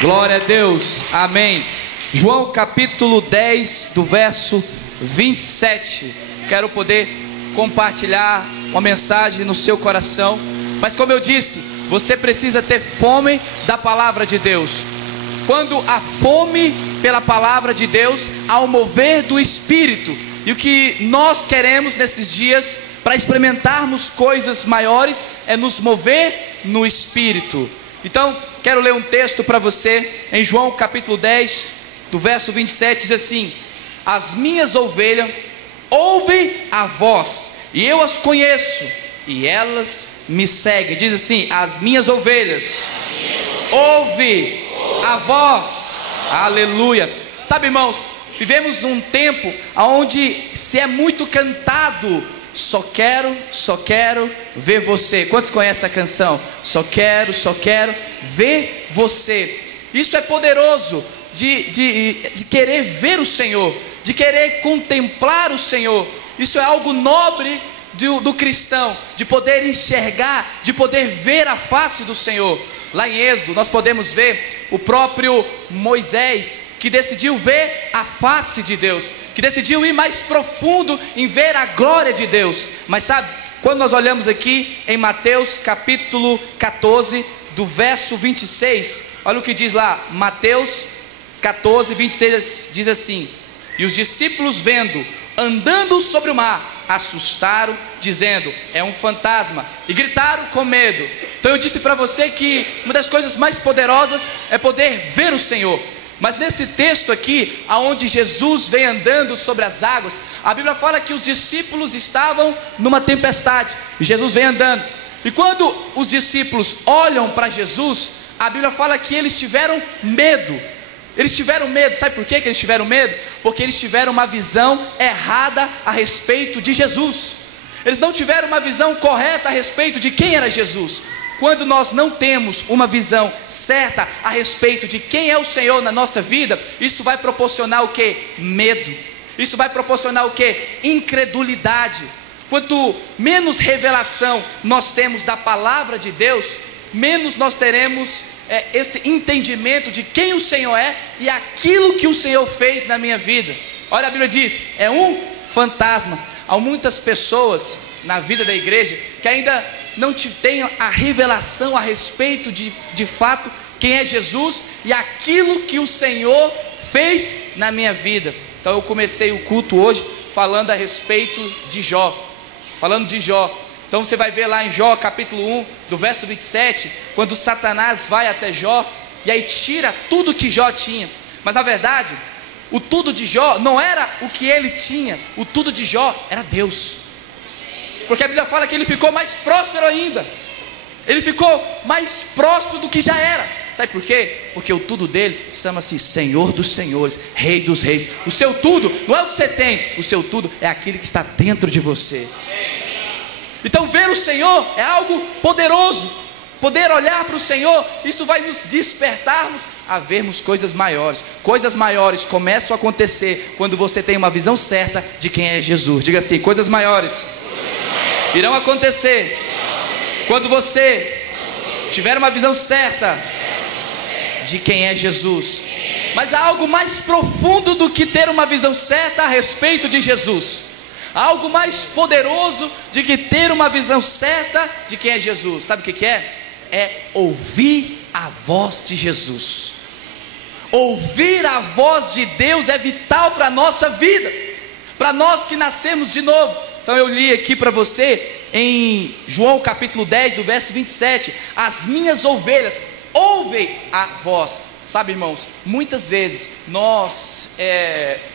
Glória a Deus, amém. João capítulo 10, do verso 27. Quero poder compartilhar uma mensagem no seu coração, mas como eu disse, você precisa ter fome da palavra de Deus. Quando há fome pela palavra de Deus, há um mover do Espírito. E o que nós queremos nesses dias, para experimentarmos coisas maiores, é nos mover no Espírito. Então, quero ler um texto para você, em João capítulo 10, do verso 27, diz assim: as minhas ovelhas ouvem a voz, e eu as conheço, e elas me seguem. Diz assim: as minhas ovelhas ouvem a voz. Aleluia. Sabe, irmãos, vivemos um tempo onde se é muito cantado: só quero ver você. Quantos conhecem a canção? Só quero ver você. Isso é poderoso, de querer ver o Senhor, de querer contemplar o Senhor. Isso é algo nobre do cristão, de poder enxergar, de poder ver a face do Senhor. Lá em Êxodo nós podemos ver o próprio Moisés, que decidiu ver a face de Deus, que decidiu ir mais profundo em ver a glória de Deus. Mas sabe, quando nós olhamos aqui em Mateus capítulo 14, do verso 26, olha o que diz lá. Mateus 14, 26 diz assim: e os discípulos, vendo andando sobre o mar, assustaram, dizendo: é um fantasma, e gritaram com medo. Então eu disse para você que uma das coisas mais poderosas é poder ver o Senhor. Mas nesse texto aqui, aonde Jesus vem andando sobre as águas, a Bíblia fala que os discípulos estavam numa tempestade, e Jesus vem andando. E quando os discípulos olham para Jesus, a Bíblia fala que eles tiveram medo. Eles tiveram medo. Sabe por que eles tiveram medo? Porque eles tiveram uma visão errada a respeito de Jesus. Eles não tiveram uma visão correta a respeito de quem era Jesus. Quando nós não temos uma visão certa a respeito de quem é o Senhor na nossa vida, isso vai proporcionar o que? Medo. Isso vai proporcionar o que? Incredulidade. Quanto menos revelação nós temos da palavra de Deus, menos nós teremos esse entendimento de quem o Senhor é e aquilo que o Senhor fez na minha vida. Olha, a Bíblia diz: é um fantasma. Há muitas pessoas na vida da igreja que ainda não têm a revelação a respeito de fato quem é Jesus e aquilo que o Senhor fez na minha vida. Então eu comecei o culto hoje falando a respeito de Jó. Falando de Jó. Então você vai ver lá em Jó capítulo 1, do verso 27, quando Satanás vai até Jó e aí tira tudo que Jó tinha. Mas na verdade, o tudo de Jó não era o que ele tinha, o tudo de Jó era Deus. Porque a Bíblia fala que ele ficou mais próspero ainda. Ele ficou mais próspero do que já era. Sabe por quê? Porque o tudo dele chama-se Senhor dos Senhores, Rei dos Reis. O seu tudo não é o que você tem, o seu tudo é aquele que está dentro de você. Então ver o Senhor é algo poderoso. Poder olhar para o Senhor, isso vai nos despertarmos a vermos coisas maiores. Coisas maiores começam a acontecer quando você tem uma visão certa de quem é Jesus. Diga assim: coisas maiores irão acontecer quando você tiver uma visão certa de quem é Jesus. Mas há algo mais profundo do que ter uma visão certa a respeito de Jesus. Há algo mais poderoso de que ter uma visão certa de quem é Jesus. Sabe o que é? É ouvir a voz de Jesus. Ouvir a voz de Deus é vital para a nossa vida, para nós que nascemos de novo. Então eu li aqui para você em João capítulo 10, do verso 27: as minhas ovelhas ouvem a voz. Sabe, irmãos, muitas vezes nós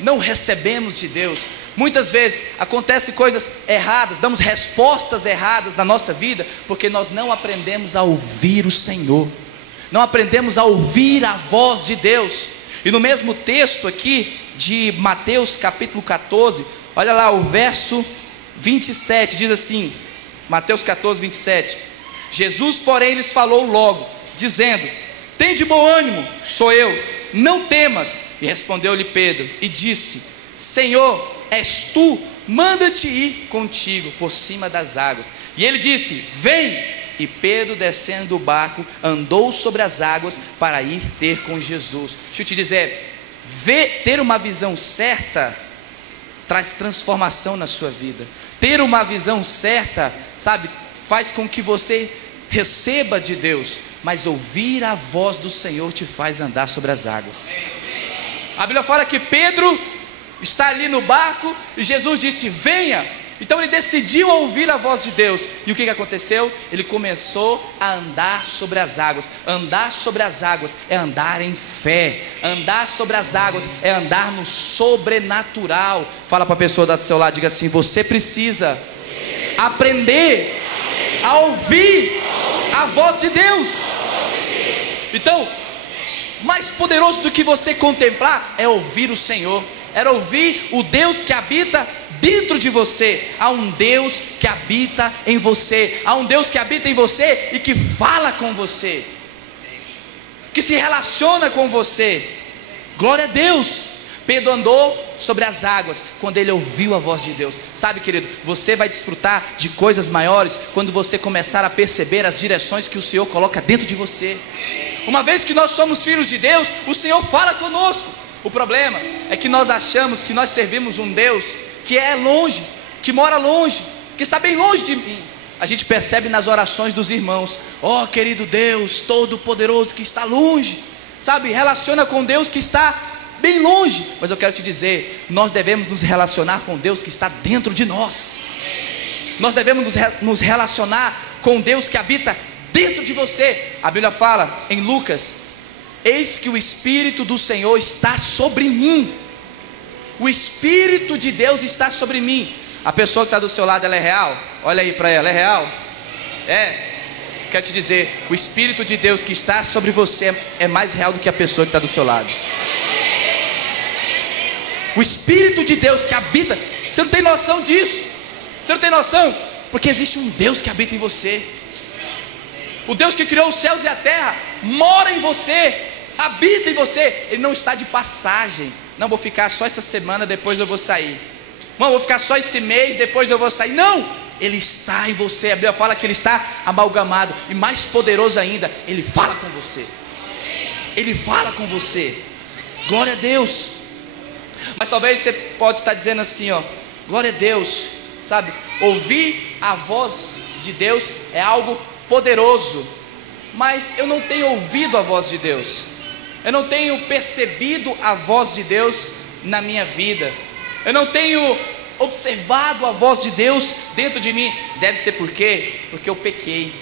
não recebemos de Deus. Muitas vezes acontecem coisas erradas, damos respostas erradas na nossa vida, porque nós não aprendemos a ouvir o Senhor, não aprendemos a ouvir a voz de Deus. E no mesmo texto aqui de Mateus capítulo 14, olha lá o verso 27, diz assim, Mateus 14, 27: Jesus, porém, lhes falou logo, dizendo: tende bom ânimo, sou eu, não temas. E respondeu-lhe Pedro e disse: Senhor, és tu, manda-te ir contigo por cima das águas. E ele disse: vem. E Pedro, descendo do barco, andou sobre as águas para ir ter com Jesus. Deixa eu te dizer, ter uma visão certa traz transformação na sua vida. Ter uma visão certa, sabe, faz com que você receba de Deus, mas ouvir a voz do Senhor te faz andar sobre as águas. A Bíblia fala que Pedro está ali no barco e Jesus disse: venha. Então ele decidiu ouvir a voz de Deus. E o que aconteceu? Ele começou a andar sobre as águas. Andar sobre as águas é andar em fé. Andar sobre as águas é andar no sobrenatural. Fala para a pessoa do seu lado, diga assim: você precisa aprender a ouvir a voz de Deus. Então, mais poderoso do que você contemplar é ouvir o Senhor, é ouvir o Deus que habita dentro de você. Há um Deus que habita em você, há um Deus que habita em você e que fala com você, que se relaciona com você. Glória a Deus. Pedro andou sobre as águas quando ele ouviu a voz de Deus. Sabe, querido, você vai desfrutar de coisas maiores quando você começar a perceber as direções que o Senhor coloca dentro de você. Uma vez que nós somos filhos de Deus, o Senhor fala conosco. O problema é que nós achamos que nós servimos um Deus que é longe, que mora longe, que está bem longe de mim. A gente percebe nas orações dos irmãos: ó querido Deus todo poderoso que está longe, sabe, relaciona com Deus que está bem longe. Mas eu quero te dizer, nós devemos nos relacionar com Deus que está dentro de nós. Nós devemos nos relacionar com Deus que habita dentro de você. A Bíblia fala em Lucas: eis que o Espírito do Senhor está sobre mim. O Espírito de Deus está sobre mim. A pessoa que está do seu lado, ela é real? Olha aí para ela, é real? É. Quero te dizer, o Espírito de Deus que está sobre você é mais real do que a pessoa que está do seu lado. O Espírito de Deus que habita, você não tem noção disso. Você não tem noção, porque existe um Deus que habita em você. O Deus que criou os céus e a terra mora em você, habita em você. Ele não está de passagem. Não, vou ficar só essa semana, depois eu vou sair. Não, vou ficar só esse mês, depois eu vou sair. Não, Ele está em você. A Bíblia fala que Ele está amalgamado. E mais poderoso ainda, Ele fala com você. Ele fala com você. Glória a Deus. Mas talvez você pode estar dizendo assim, ó: glória a Deus, sabe, ouvir a voz de Deus é algo poderoso, mas eu não tenho ouvido a voz de Deus, eu não tenho percebido a voz de Deus na minha vida, eu não tenho observado a voz de Deus dentro de mim. Deve ser por quê? Porque eu pequei.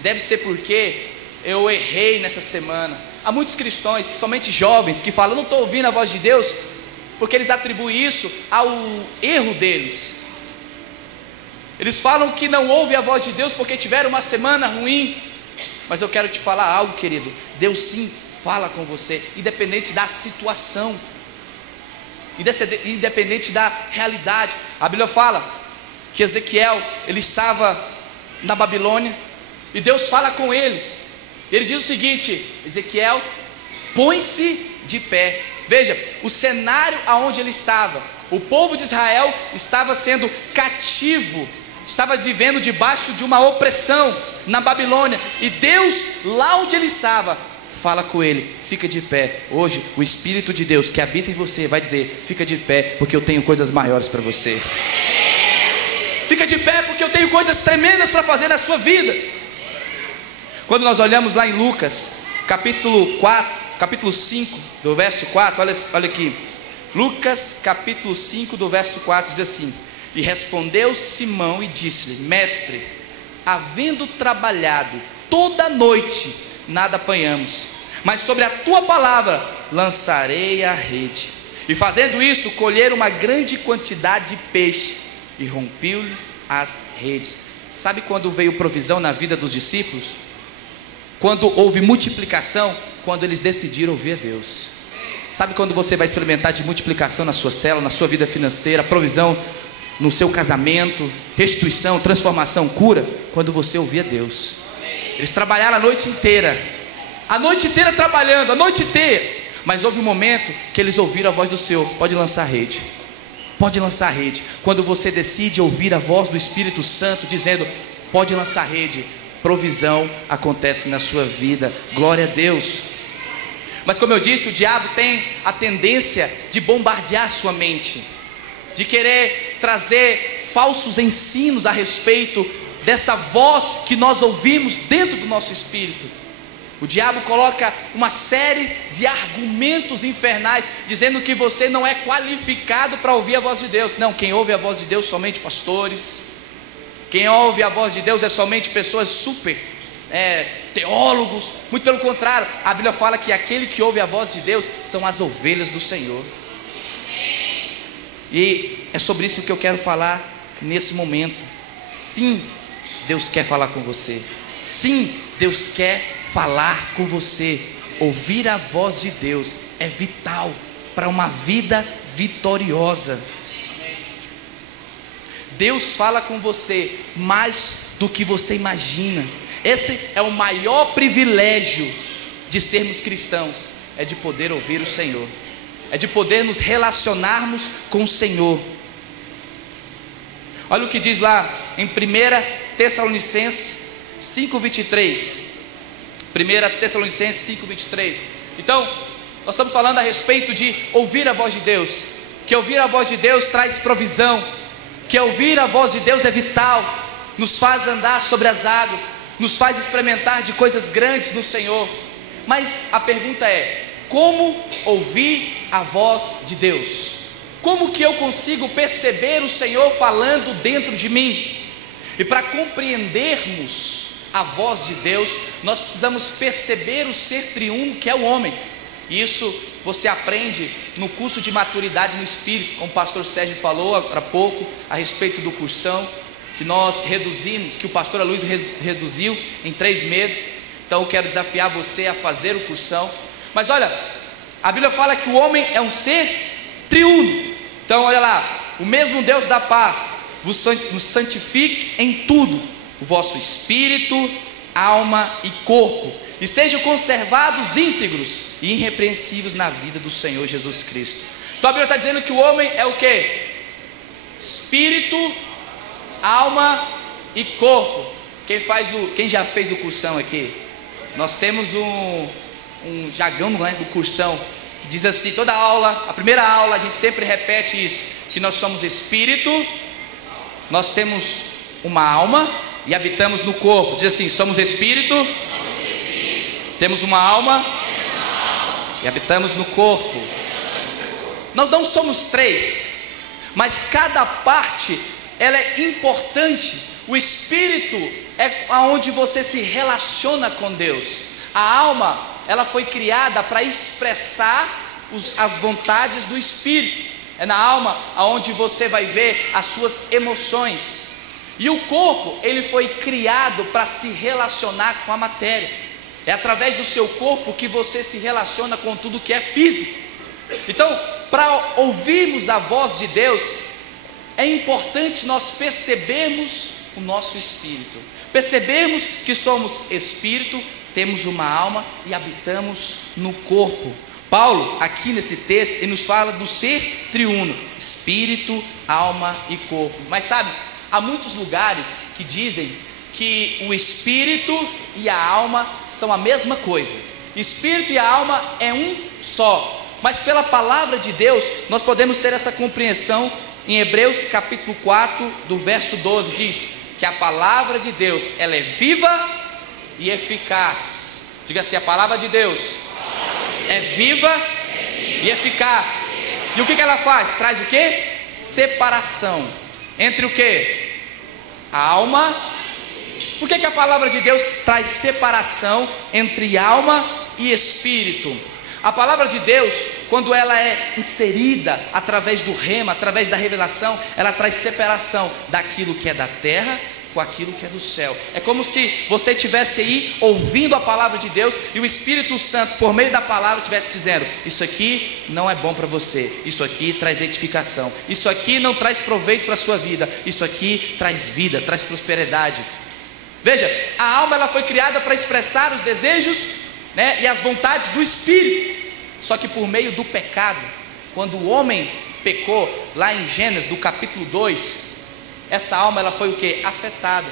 Deve ser porque eu errei nessa semana. Há muitos cristãos, principalmente jovens, que falam: eu não estou ouvindo a voz de Deus, porque eles atribuem isso ao erro deles. Eles falam que não ouvem a voz de Deus porque tiveram uma semana ruim. Mas eu quero te falar algo, querido: Deus sim fala com você, independente da situação, independente da realidade. A Bíblia fala que Ezequiel, ele estava na Babilônia, e Deus fala com ele. Ele diz o seguinte: Ezequiel, põe-se de pé. Veja, o cenário aonde ele estava, o povo de Israel estava sendo cativo, estava vivendo debaixo de uma opressão na Babilônia, e Deus, lá onde ele estava, fala com ele: fica de pé. Hoje o Espírito de Deus que habita em você vai dizer: fica de pé, porque eu tenho coisas maiores para você. Fica de pé, porque eu tenho coisas tremendas para fazer na sua vida. Quando nós olhamos lá em Lucas, capítulo 5, do verso 4, olha aqui. Lucas capítulo 5, do verso 4, diz assim: e respondeu Simão e disse-lhe: mestre, havendo trabalhado toda a noite, nada apanhamos, mas sobre a tua palavra lançarei a rede. E fazendo isso, colheram uma grande quantidade de peixe, e rompiu-lhes as redes. Sabe quando veio provisão na vida dos discípulos? Quando houve multiplicação, quando eles decidiram ouvir a Deus. Sabe quando você vai experimentar de multiplicação na sua célula, na sua vida financeira, provisão no seu casamento, restituição, transformação, cura? Quando você ouvir a Deus. Eles trabalharam a noite inteira trabalhando, a noite inteira, mas houve um momento que eles ouviram a voz do Senhor: pode lançar a rede, pode lançar a rede. Quando você decide ouvir a voz do Espírito Santo dizendo: pode lançar a rede, provisão acontece na sua vida. Glória a Deus. Mas como eu disse, o diabo tem a tendência de bombardear a sua mente, de querer trazer falsos ensinos a respeito dessa voz que nós ouvimos dentro do nosso espírito. O diabo coloca uma série de argumentos infernais, dizendo que você não é qualificado para ouvir a voz de Deus. Não, quem ouve a voz de Deus somente pastores. Quem ouve a voz de Deus é somente pessoas super teólogos. Muito pelo contrário, a Bíblia fala que aquele que ouve a voz de Deus são as ovelhas do Senhor. E é sobre isso que eu quero falar nesse momento. Sim, Deus quer falar com você. Sim, Deus quer falar com você. Ouvir a voz de Deus é vital para uma vida vitoriosa. Deus fala com você mais do que você imagina. Esse é o maior privilégio de sermos cristãos, é de poder ouvir o Senhor, é de poder nos relacionarmos com o Senhor. Olha o que diz lá em 1 Tessalonicenses 5:23. 1 Tessalonicenses 5:23. Então, nós estamos falando a respeito de ouvir a voz de Deus, que ouvir a voz de Deus traz provisão, que ouvir a voz de Deus é vital, nos faz andar sobre as águas, nos faz experimentar de coisas grandes no Senhor. Mas a pergunta é: como ouvir a voz de Deus? Como que eu consigo perceber o Senhor falando dentro de mim? E para compreendermos a voz de Deus, nós precisamos perceber o ser triuno que é o homem. E isso você aprende no curso de maturidade no Espírito, como o pastor Sérgio falou há pouco, a respeito do cursão, que nós reduzimos, que o pastor Aloysio reduziu em 3 meses. Então eu quero desafiar você a fazer o cursão. Mas olha, a Bíblia fala que o homem é um ser triuno. Então olha lá, o mesmo Deus da paz vos santifique em tudo, o vosso espírito, alma e corpo, e sejam conservados íntegros e irrepreensíveis na vida do Senhor Jesus Cristo. Então a Bíblia está dizendo que o homem é o quê? Espírito, alma e corpo. Quem já fez o cursão aqui? Nós temos um jargão, né, do cursão, que diz assim, toda aula, a primeira aula a gente sempre repete isso, que nós somos espírito, nós temos uma alma e habitamos no corpo. Diz assim, somos espírito, temos uma alma e habitamos no corpo. Nós não somos 3, mas cada parte ela é importante. O espírito é onde você se relaciona com Deus. A alma, ela foi criada para expressar as vontades do espírito. É na alma aonde você vai ver as suas emoções. E o corpo, ele foi criado para se relacionar com a matéria. É através do seu corpo que você se relaciona com tudo que é físico. Então, para ouvirmos a voz de Deus, é importante nós percebermos o nosso espírito, percebermos que somos espírito, temos uma alma e habitamos no corpo. Paulo, aqui nesse texto, ele nos fala do ser triuno, espírito, alma e corpo. Mas sabe, há muitos lugares que dizem que o espírito e a alma são a mesma coisa. Espírito e a alma é um só. Mas pela palavra de Deus, nós podemos ter essa compreensão. Em Hebreus capítulo 4, do verso 12, diz que a palavra de Deus, ela é viva e eficaz. Diga assim, a palavra de Deus é viva e eficaz. E o que ela faz? Traz o que? Separação entre o que? A alma. Por que a palavra de Deus traz separação entre alma e espírito? A palavra de Deus, quando ela é inserida através do rema, através da revelação, ela traz separação daquilo que é da terra com aquilo que é do céu. É como se você estivesse aí ouvindo a palavra de Deus e o Espírito Santo, por meio da palavra, estivesse dizendo: isso aqui não é bom para você, isso aqui traz edificação, isso aqui não traz proveito para a sua vida, isso aqui traz vida, traz prosperidade. Veja, a alma ela foi criada para expressar os desejos, né, e as vontades do Espírito. Só que por meio do pecado, quando o homem pecou, lá em Gênesis, do capítulo 2, essa alma ela foi o que? Afetada.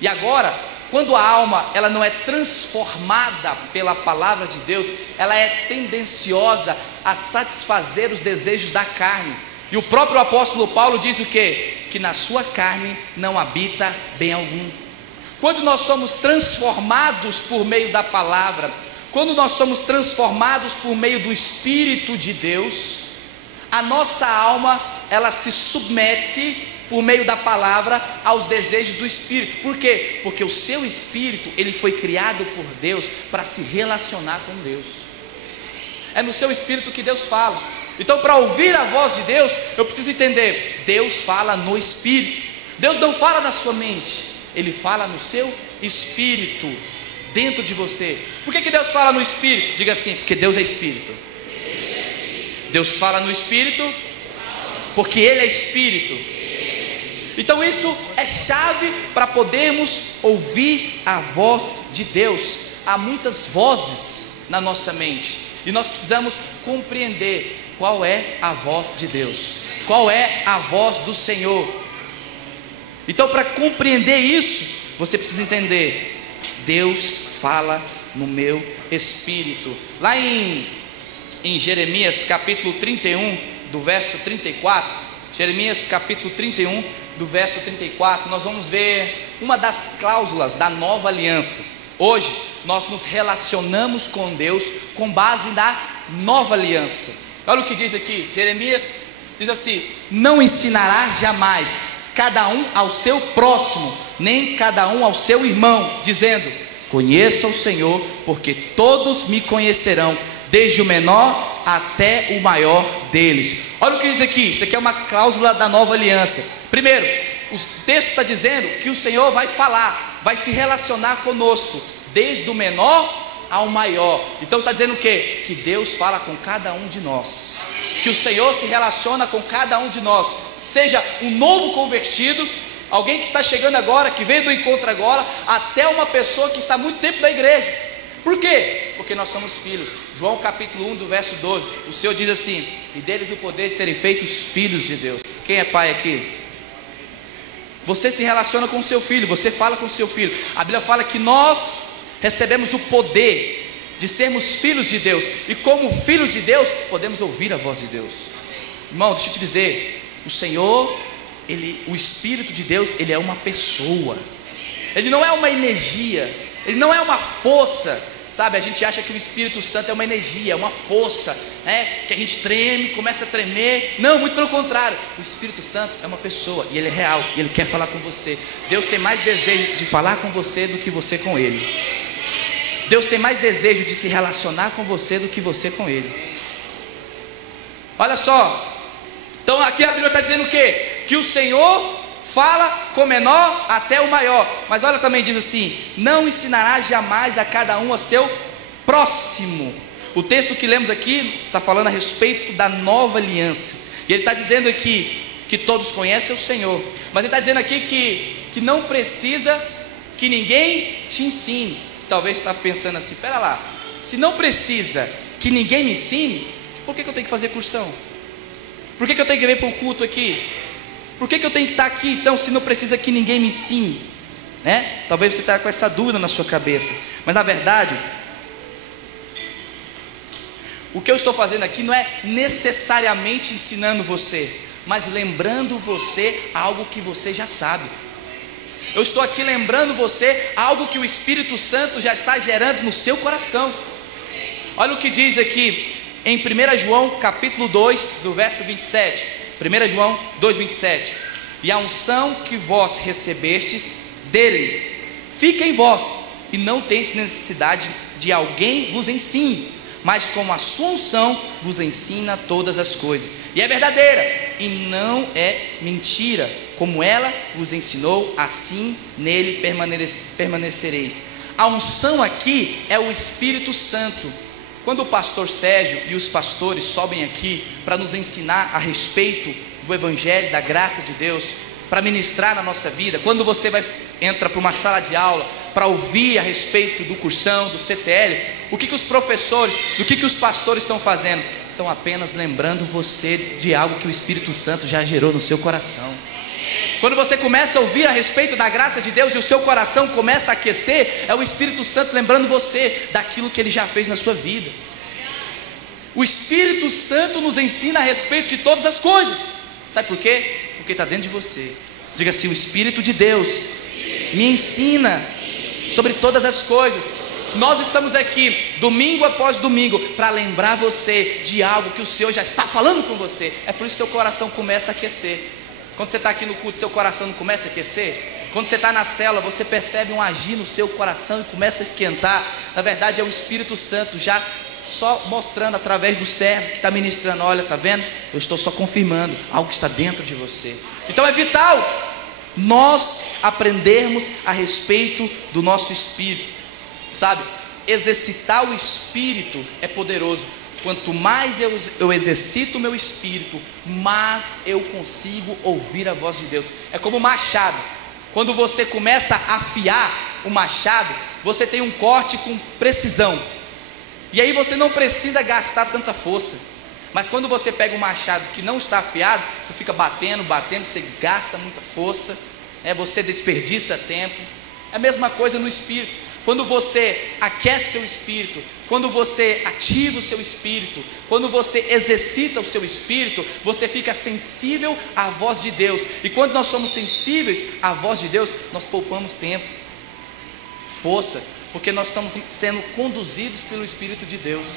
E agora, quando a alma ela não é transformada pela palavra de Deus, ela é tendenciosa a satisfazer os desejos da carne. E o próprio apóstolo Paulo diz o quê? Que na sua carne não habita bem algum. Quando nós somos transformados por meio da palavra, quando nós somos transformados por meio do Espírito de Deus, a nossa alma, ela se submete por meio da palavra aos desejos do Espírito. Por quê? Porque o seu Espírito, ele foi criado por Deus para se relacionar com Deus. É no seu Espírito que Deus fala. Então, para ouvir a voz de Deus, eu preciso entender, Deus fala no Espírito. Deus não fala na sua mente, Ele fala no seu Espírito, dentro de você. Por que Deus fala no Espírito? Diga assim, porque Deus é Espírito. Deus fala no Espírito, porque Ele é Espírito. Então isso é chave para podermos ouvir a voz de Deus. Há muitas vozes na nossa mente, e nós precisamos compreender qual é a voz de Deus, qual é a voz do Senhor. Então, para compreender isso, você precisa entender, Deus fala no meu espírito. Lá em Jeremias capítulo 31, do verso 34, Jeremias capítulo 31, do verso 34, nós vamos ver uma das cláusulas da nova aliança. Hoje, nós nos relacionamos com Deus com base na nova aliança. Olha o que diz aqui, Jeremias diz assim: não ensinará jamais cada um ao seu próximo, nem cada um ao seu irmão, dizendo: conheça o Senhor, porque todos me conhecerão, desde o menor até o maior deles. Olha o que diz aqui, isso aqui é uma cláusula da nova aliança. Primeiro, o texto está dizendo que o Senhor vai falar, vai se relacionar conosco, desde o menor ao maior. Então está dizendo o quê? Que Deus fala com cada um de nós, que o Senhor se relaciona com cada um de nós, seja um novo convertido, alguém que está chegando agora, que veio do encontro agora, até uma pessoa que está há muito tempo na igreja. Por quê? Porque nós somos filhos. João capítulo 1, do verso 12, o Senhor diz assim: e deles o poder de serem feitos filhos de Deus. Quem é pai aqui? Você se relaciona com o seu filho, você fala com o seu filho. A Bíblia fala que nós recebemos o poder de sermos filhos de Deus, e como filhos de Deus, podemos ouvir a voz de Deus. Irmão, deixa eu te dizer, o Senhor, o Espírito de Deus, Ele é uma pessoa, Ele não é uma energia, Ele não é uma força, sabe? A gente acha que o Espírito Santo é uma energia, é uma força, né? Que a gente treme, começa a tremer. Não, muito pelo contrário, o Espírito Santo é uma pessoa, e Ele é real, e Ele quer falar com você. Deus tem mais desejo de falar com você do que você com Ele. Deus tem mais desejo de se relacionar com você do que você com Ele. Olha só, então aqui a Bíblia está dizendo o quê? Que o Senhor fala com o menor até o maior. Mas olha, também diz assim: não ensinará jamais a cada um a seu próximo. O texto que lemos aqui está falando a respeito da nova aliança, e ele está dizendo aqui que todos conhecem o Senhor, mas ele está dizendo aqui que não precisa que ninguém te ensine. Talvez você está pensando assim: espera lá, se não precisa que ninguém me ensine, por que eu tenho que fazer cursão? Por que eu tenho que vir para o culto aqui? Por que eu tenho que estar aqui então, se não precisa que ninguém me ensine? Né? Talvez você está com essa dúvida na sua cabeça, mas na verdade, o que eu estou fazendo aqui não é necessariamente ensinando você, mas lembrando você algo que você já sabe. Eu estou aqui lembrando você algo que o Espírito Santo já está gerando no seu coração. Olha o que diz aqui em 1 João capítulo 2, do verso 27. 1 João 2,27. E a unção que vós recebestes dele fica em vós, e não tendes necessidade de alguém vos ensine, mas como a sua unção vos ensina todas as coisas, e é verdadeira, e não é mentira. Como ela vos ensinou, assim nele permanecereis. A unção aqui é o Espírito Santo. Quando o pastor Sérgio e os pastores sobem aqui para nos ensinar a respeito do Evangelho, da graça de Deus, para ministrar na nossa vida, quando você entra para uma sala de aula para ouvir a respeito do cursão, do CTL, o que os professores, o que os pastores estão fazendo? Estão apenas lembrando você de algo que o Espírito Santo já gerou no seu coração. Quando você começa a ouvir a respeito da graça de Deus e o seu coração começa a aquecer, é o Espírito Santo lembrando você daquilo que Ele já fez na sua vida. O Espírito Santo nos ensina a respeito de todas as coisas. Sabe por quê? Porque está dentro de você. Diga assim: o Espírito de Deus me ensina sobre todas as coisas. Nós estamos aqui domingo após domingo para lembrar você de algo que o Senhor já está falando com você. É por isso que seu coração começa a aquecer. Quando você está aqui no culto, seu coração não começa a aquecer? Quando você está na célula, você percebe um agir no seu coração e começa a esquentar. Na verdade é o Espírito Santo já só mostrando através do servo que está ministrando: olha, está vendo? Eu estou só confirmando algo que está dentro de você. Então é vital nós aprendermos a respeito do nosso espírito. Sabe, exercitar o espírito é poderoso. Quanto mais eu exercito o meu espírito, mais eu consigo ouvir a voz de Deus. É como o machado. Quando você começa a afiar o machado, você tem um corte com precisão. E aí você não precisa gastar tanta força. Mas quando você pega um machado que não está afiado, você fica batendo, você gasta muita força, você desperdiça tempo. É a mesma coisa no espírito. Quando você aquece seu espírito, quando você ativa o seu espírito, quando você exercita o seu espírito, você fica sensível à voz de Deus. E quando nós somos sensíveis à voz de Deus, nós poupamos tempo, força, porque nós estamos sendo conduzidos pelo Espírito de Deus.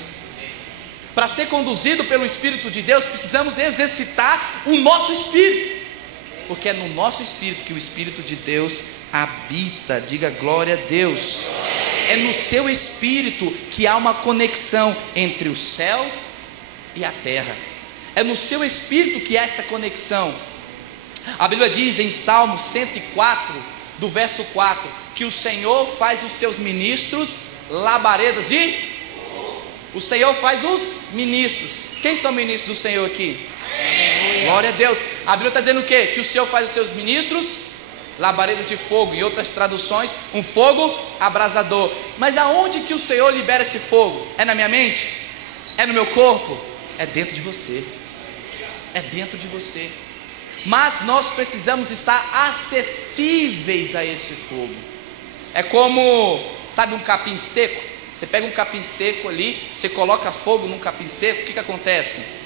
Para ser conduzido pelo Espírito de Deus, precisamos exercitar o nosso espírito, porque é no nosso espírito que o Espírito de Deus habita. Diga glória a Deus. É no seu espírito que há uma conexão entre o céu e a terra. É no seu espírito que há essa conexão. A Bíblia diz em Salmo 104, do verso 4, que o Senhor faz os seus ministros labaredas de... O Senhor faz os ministros. Quem são ministros do Senhor aqui? Glória a Deus. A Bíblia está dizendo o quê? Que o Senhor faz os seus ministros labaredas de fogo. Em outras traduções, um fogo abrasador. Mas aonde que o Senhor libera esse fogo? É na minha mente? É no meu corpo? É dentro de você. É dentro de você. Mas nós precisamos estar acessíveis a esse fogo. É como, sabe, um capim seco? Você pega um capim seco ali, você coloca fogo num capim seco, o que acontece?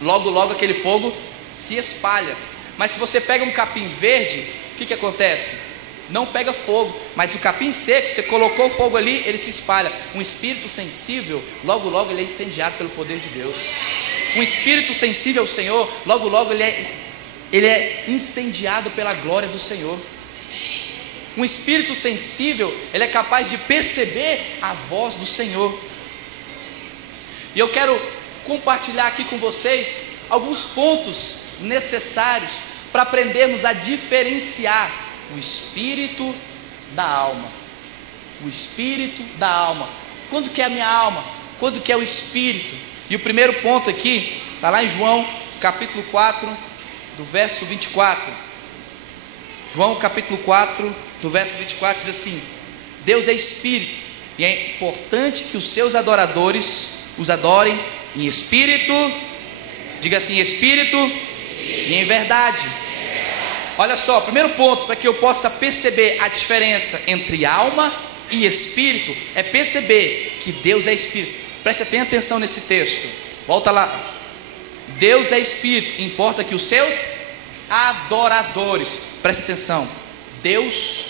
Logo, logo aquele fogo se espalha. Mas se você pega um capim verde, o que acontece? Não pega fogo. Mas o capim seco, você colocou o fogo ali, ele se espalha. Um espírito sensível, logo, logo ele é incendiado pelo poder de Deus. Um espírito sensível ao Senhor, logo, logo ele é incendiado pela glória do Senhor. Um espírito sensível, ele é capaz de perceber a voz do Senhor. E eu quero compartilhar aqui com vocês alguns pontos necessários para aprendermos a diferenciar o espírito da alma. O espírito da alma. Quando que é a minha alma? Quando que é o espírito? E o primeiro ponto aqui está lá em João capítulo 4, do verso 24. João capítulo 4, do verso 24 diz assim: Deus é espírito, e é importante que os seus adoradores os adorem em espírito, diga assim, espírito e em verdade. Olha só, primeiro ponto para que eu possa perceber a diferença entre alma e espírito é perceber que Deus é espírito. Preste bem atenção nesse texto, volta lá. Deus é espírito, importa que os seus adoradores, preste atenção, Deus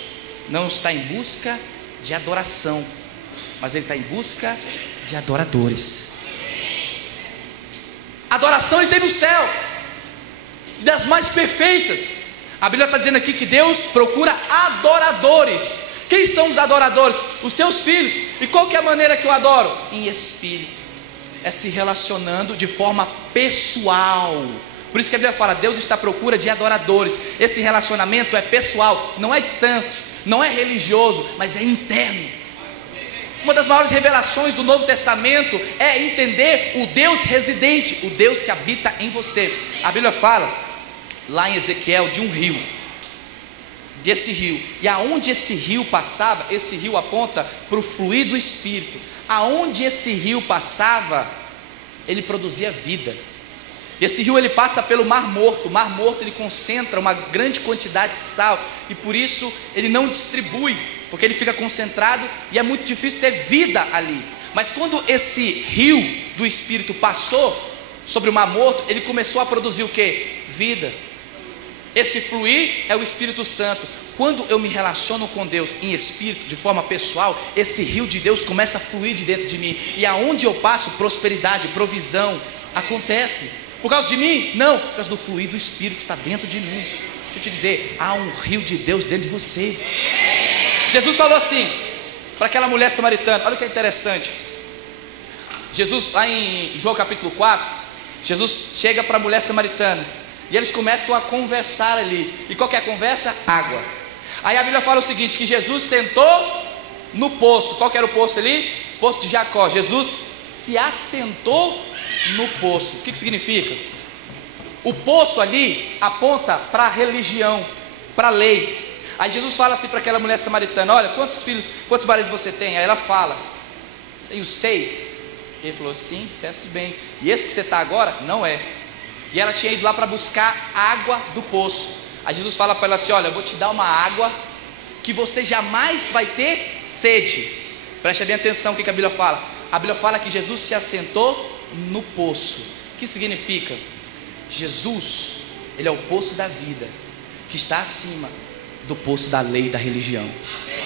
não está em busca de adoração, mas Ele está em busca de adoradores. Adoração Ele tem no céu, das mais perfeitas. A Bíblia está dizendo aqui que Deus procura adoradores. Quem são os adoradores? Os seus filhos. E qual que é a maneira que eu adoro? Em espírito, é se relacionando de forma pessoal. Por isso que a Bíblia fala, Deus está à procura de adoradores. Esse relacionamento é pessoal, não é distante, não é religioso, mas é interno. Uma das maiores revelações do Novo Testamento é entender o Deus residente, o Deus que habita em você. A Bíblia fala lá em Ezequiel de um rio, desse rio, e aonde esse rio passava, esse rio aponta para o fluir do Espírito. Aonde esse rio passava, ele produzia vida. Esse rio ele passa pelo Mar Morto. O Mar Morto ele concentra uma grande quantidade de sal e por isso ele não distribui, porque ele fica concentrado e é muito difícil ter vida ali. Mas quando esse rio do Espírito passou sobre o Mar Morto, ele começou a produzir o quê? Vida. Esse fluir é o Espírito Santo. Quando eu me relaciono com Deus em espírito, de forma pessoal, esse rio de Deus começa a fluir de dentro de mim. E aonde eu passo, prosperidade, provisão acontece. Por causa de mim? Não, por causa do fluir do Espírito que está dentro de mim. Deixa eu te dizer, há um rio de Deus dentro de você. Jesus falou assim para aquela mulher samaritana. Olha o que é interessante. Jesus, lá em João capítulo 4, Jesus chega para a mulher samaritana e eles começam a conversar ali. E qual que é a conversa? Água. Aí a Bíblia fala o seguinte, que Jesus sentou no poço. Qual que era o poço ali? Poço de Jacó. Jesus se assentou no poço. O que significa? O poço ali aponta para a religião, para a lei. Aí Jesus fala assim para aquela mulher samaritana: olha, quantos maridos você tem? Aí ela fala: tenho 6. Ele falou: sim, disseste bem. E esse que você está agora? Não é. E ela tinha ido lá para buscar água do poço. Aí Jesus fala para ela assim: olha, eu vou te dar uma água que você jamais vai ter sede. Preste bem atenção o que a Bíblia fala. A Bíblia fala que Jesus se assentou no poço. O que significa? Jesus, ele é o poço da vida, que está acima do poço da lei e da religião.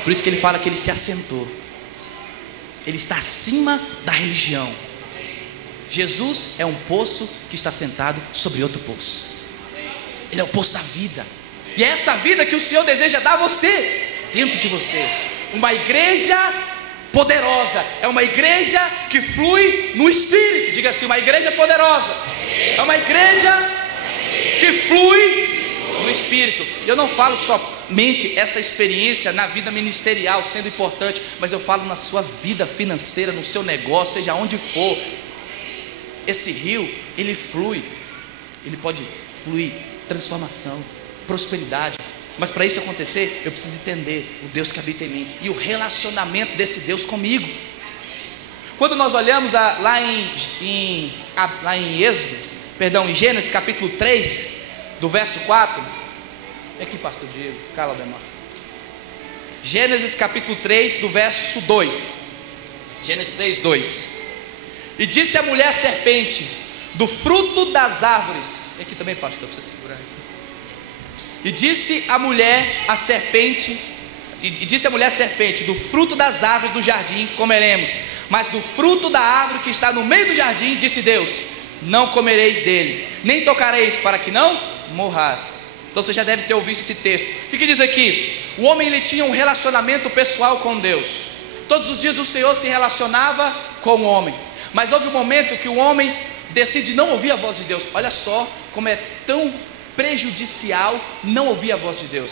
Por isso que ele fala que ele se assentou. Ele está acima da religião. Jesus é um poço que está sentado sobre outro poço. Ele é o poço da vida. E é essa vida que o Senhor deseja dar a você, dentro de você. Uma igreja poderosa. É uma igreja que flui no Espírito. Diga assim: uma igreja poderosa. É uma igreja que flui no Espírito. Eu não falo somente essa experiência na vida ministerial sendo importante, mas eu falo na sua vida financeira, no seu negócio, seja onde for. Esse rio, ele flui. Ele pode fluir transformação, prosperidade. Mas para isso acontecer, eu preciso entender o Deus que habita em mim e o relacionamento desse Deus comigo. Quando nós olhamos lá em Gênesis capítulo 3, do verso 4. Vem aqui, pastor Diego, cala o demais. Gênesis capítulo 3, do verso 2. Gênesis 3, 2. E disse a mulher serpente: do fruto das árvores. Vem aqui também, pastor, para você segurar aí. E disse a mulher à serpente, do fruto das árvores do jardim comeremos, mas do fruto da árvore que está no meio do jardim, disse Deus: não comereis dele, nem tocareis, para que não morrais. Então você já deve ter ouvido esse texto. O que diz aqui? O homem ele tinha um relacionamento pessoal com Deus. Todos os dias o Senhor se relacionava com o homem. Mas houve um momento que o homem decide não ouvir a voz de Deus. Olha só como é tão prejudicial não ouvir a voz de Deus.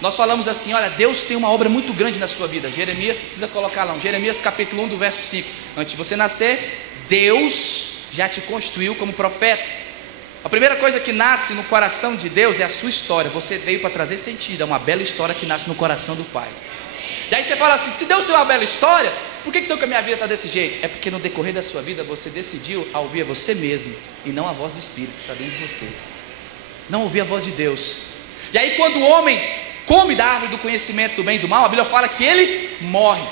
Nós falamos assim: olha, Deus tem uma obra muito grande na sua vida. Jeremias, precisa colocar lá, Jeremias capítulo 1 do verso 5. Antes de você nascer, Deus já te constituiu como profeta. A primeira coisa que nasce no coração de Deus é a sua história. Você veio para trazer sentido. É uma bela história que nasce no coração do Pai. E aí você fala assim: se Deus tem uma bela história, por que então que a minha vida está desse jeito? É porque no decorrer da sua vida você decidiu a ouvir a você mesmo e não a voz do Espírito que está dentro de você. Não ouvir a voz de Deus. E aí quando o homem come da árvore do conhecimento do bem e do mal, a Bíblia fala que ele morre.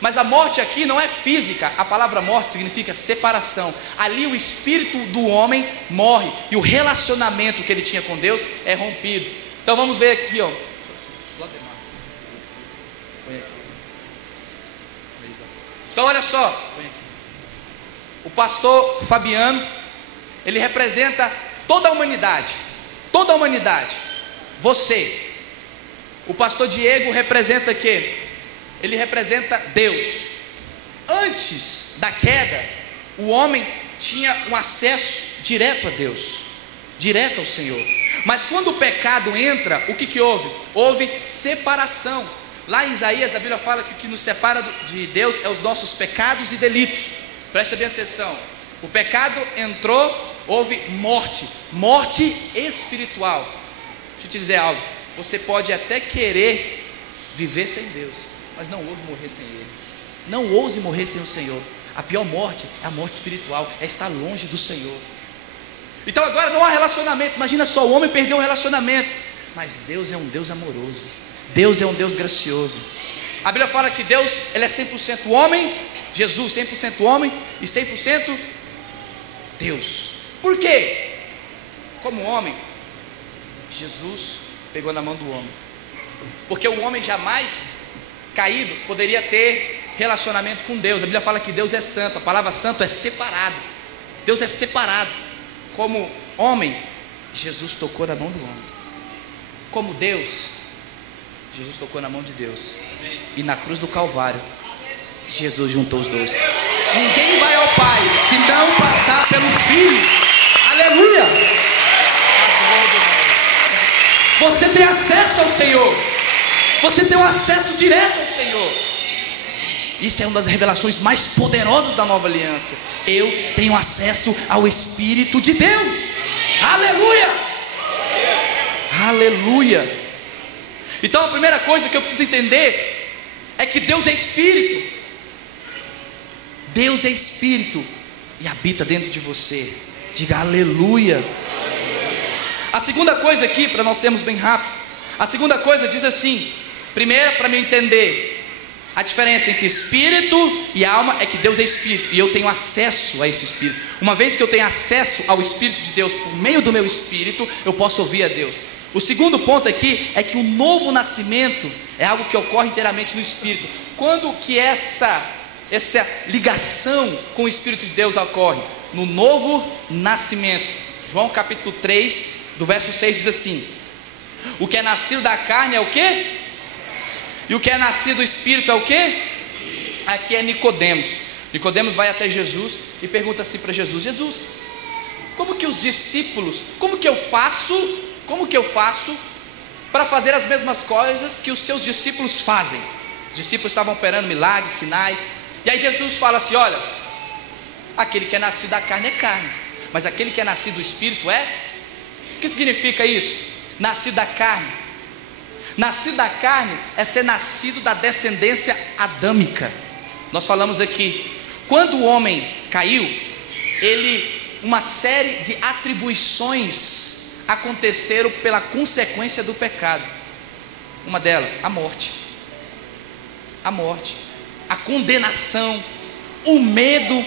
Mas a morte aqui não é física. A palavra morte significa separação. Ali o espírito do homem morre e o relacionamento que ele tinha com Deus é rompido. Então vamos ver aqui, ó. Então olha só, o pastor Fabiano, ele representa toda a humanidade. Toda a humanidade. Você. O pastor Diego representa quê? Ele representa Deus. Antes da queda, o homem tinha um acesso direto a Deus, direto ao Senhor. Mas quando o pecado entra, o que houve? Houve separação. Lá em Isaías a Bíblia fala que o que nos separa de Deus é os nossos pecados e delitos. Presta bem atenção. O pecado entrou, houve morte espiritual. Deixa eu te dizer algo. Você pode até querer viver sem Deus, mas não ouse morrer sem Ele. Não ouse morrer sem o Senhor. A pior morte é a morte espiritual, é estar longe do Senhor. Então agora não há relacionamento. Imagina só, o homem perdeu o relacionamento. Mas Deus é um Deus amoroso. Deus é um Deus gracioso. A Bíblia fala que Deus, Ele é 100% homem. Jesus 100% homem e 100% Deus. Por quê? Como homem, Jesus pegou na mão do homem. Porque o homem jamais caído poderia ter relacionamento com Deus. A Bíblia fala que Deus é santo. A palavra santo é separado. Deus é separado. Como homem, Jesus tocou na mão do homem. Como Deus, Jesus tocou na mão de Deus. E na cruz do Calvário, Jesus juntou os dois. Ninguém vai ao Pai se não passar pelo Filho. Aleluia! Você tem acesso ao Senhor. Você tem um acesso direto ao Senhor. Isso é uma das revelações mais poderosas da nova aliança. Eu tenho acesso ao Espírito de Deus. Aleluia! Aleluia! Então a primeira coisa que eu preciso entender é que Deus é Espírito. Deus é Espírito e habita dentro de você. Diga aleluia. A segunda coisa aqui, para nós sermos bem rápidos, a segunda coisa diz assim: primeiro, para me entender a diferença entre espírito e alma, é que Deus é Espírito e eu tenho acesso a esse Espírito. Uma vez que eu tenho acesso ao Espírito de Deus por meio do meu Espírito, eu posso ouvir a Deus. O segundo ponto aqui é que o novo nascimento é algo que ocorre inteiramente no Espírito. Quando que essa ligação com o Espírito de Deus ocorre? No novo nascimento. João capítulo 3, do verso 6 diz assim: o que é nascido da carne é o quê? E o que é nascido do Espírito é o quê? Aqui é Nicodemos. Nicodemos vai até Jesus e pergunta assim para Jesus: Jesus, como que os discípulos, como que eu faço para fazer as mesmas coisas que os seus discípulos fazem? Os discípulos estavam operando milagres, sinais. E aí Jesus fala assim: olha, aquele que é nascido da carne é carne, mas aquele que é nascido do Espírito é? O que significa isso? Nascido da carne. Nascido da carne é ser nascido da descendência adâmica. Nós falamos aqui, quando o homem caiu, uma série de atribuições aconteceram pela consequência do pecado. Uma delas, a morte, a condenação, o medo,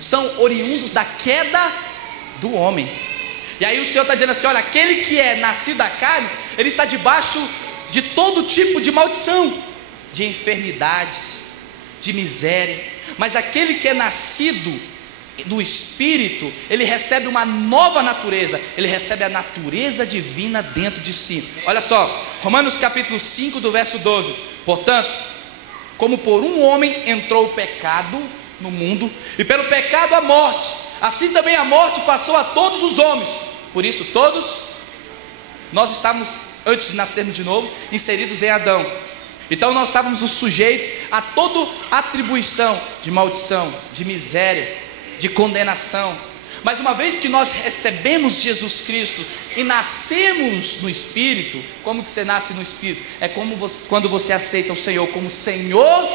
são oriundos da queda do homem. E aí o Senhor está dizendo assim: olha, aquele que é nascido da carne, ele está debaixo de todo tipo de maldição, de enfermidades, de miséria. Mas aquele que é nascido do Espírito, ele recebe uma nova natureza, ele recebe a natureza divina dentro de si. Olha só, Romanos capítulo 5, do verso 12: portanto, como por um homem entrou o pecado no mundo, e pelo pecado a morte, assim também a morte passou a todos os homens. Por isso nós estávamos, antes de nascermos de novo, inseridos em Adão. Então nós estávamos sujeitos a toda atribuição de maldição, de miséria, de condenação. Mas uma vez que nós recebemos Jesus Cristo e nascemos no Espírito, como que você nasce no Espírito? É como quando você aceita o Senhor como Senhor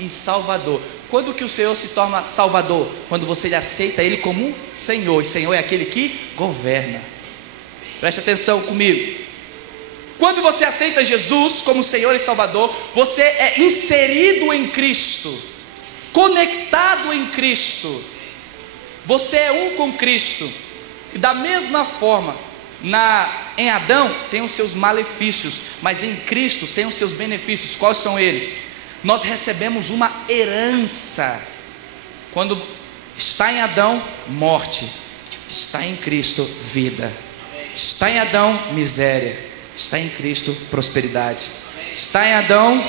e Salvador. Quando que o Senhor se torna Salvador? Quando você aceita Ele como Senhor. E Senhor é aquele que governa. Preste atenção comigo. Quando você aceita Jesus como Senhor e Salvador, você é inserido em Cristo, conectado em Cristo. Você é um com Cristo. E da mesma forma, em Adão tem os seus malefícios, mas em Cristo tem os seus benefícios. Quais são eles? Nós recebemos uma herança. Quando está em Adão, morte. Está em Cristo, vida. Está em Adão, miséria. Está em Cristo, prosperidade. Está em Adão,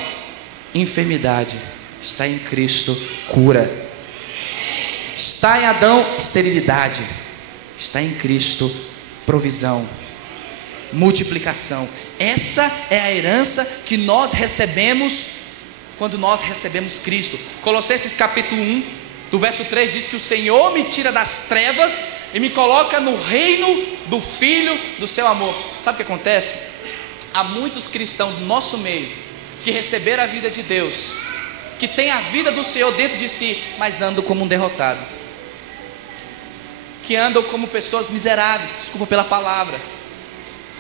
enfermidade. Está em Cristo, cura. Está em Adão, esterilidade. Está em Cristo, provisão, multiplicação. Essa é a herança que nós recebemos quando nós recebemos Cristo. Colossenses capítulo 1, do verso 3 diz que o Senhor me tira das trevas e me coloca no reino do Filho do seu amor. Sabe o que acontece? Há muitos cristãos do nosso meio que receberam a vida de Deus, que tem a vida do Senhor dentro de si, mas andam como um derrotado, que andam como pessoas miseráveis, desculpa pela palavra.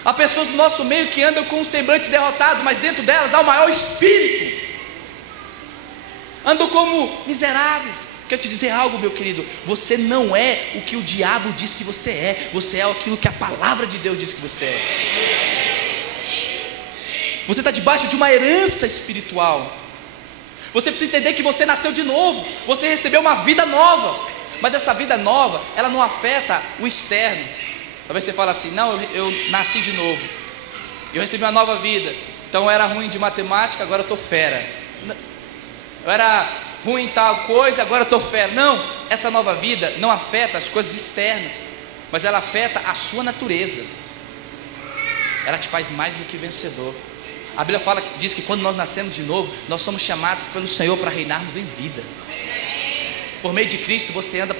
Há pessoas no nosso meio que andam com um semblante derrotado, mas dentro delas há o maior espírito. Andam como miseráveis. Quero te dizer algo, meu querido: você não é o que o diabo diz que você é, você é aquilo que a palavra de Deus diz que você é. Você está debaixo de uma herança espiritual. Você precisa entender que você nasceu de novo, você recebeu uma vida nova. Mas essa vida nova, ela não afeta o externo. Talvez você fale assim: não, eu nasci de novo, eu recebi uma nova vida. Então eu era ruim de matemática, agora eu estou fera. Eu era ruim em tal coisa, agora eu estou fera. Não, essa nova vida não afeta as coisas externas, mas ela afeta a sua natureza. Ela te faz mais do que vencedor. A Bíblia diz que quando nós nascemos de novo, nós somos chamados pelo Senhor para reinarmos em vida. Por meio de Cristo você anda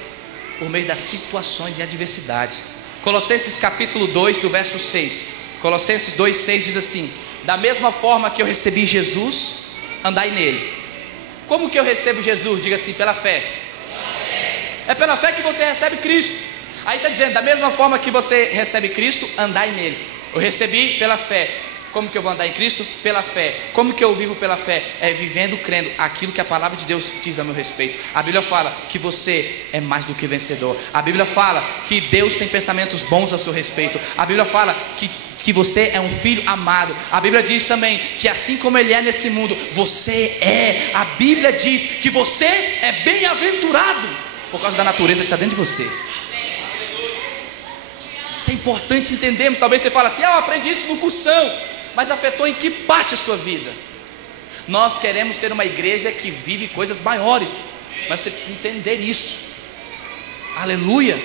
por meio das situações e adversidades. Colossenses capítulo 2 do verso 6. Colossenses 2,6 diz assim: da mesma forma que eu recebi Jesus, andai nele. Como que eu recebo Jesus? Diga assim: pela fé. É pela fé que você recebe Cristo. Aí está dizendo: da mesma forma que você recebe Cristo, andai nele. Eu recebi pela fé. Como que eu vou andar em Cristo? Pela fé. Como que eu vivo pela fé? É vivendo, crendo aquilo que a palavra de Deus diz a meu respeito. A Bíblia fala que você é mais do que vencedor. A Bíblia fala que Deus tem pensamentos bons a seu respeito. A Bíblia fala que você é um filho amado. A Bíblia diz também que assim como Ele é nesse mundo, você é. A Bíblia diz que você é bem-aventurado por causa da natureza que está dentro de você. Isso é importante entendermos. Talvez você fale assim: eu aprendi isso no cursão. Mas afetou em que parte a sua vida? Nós queremos ser uma igreja que vive coisas maiores, mas você precisa entender isso. Aleluia.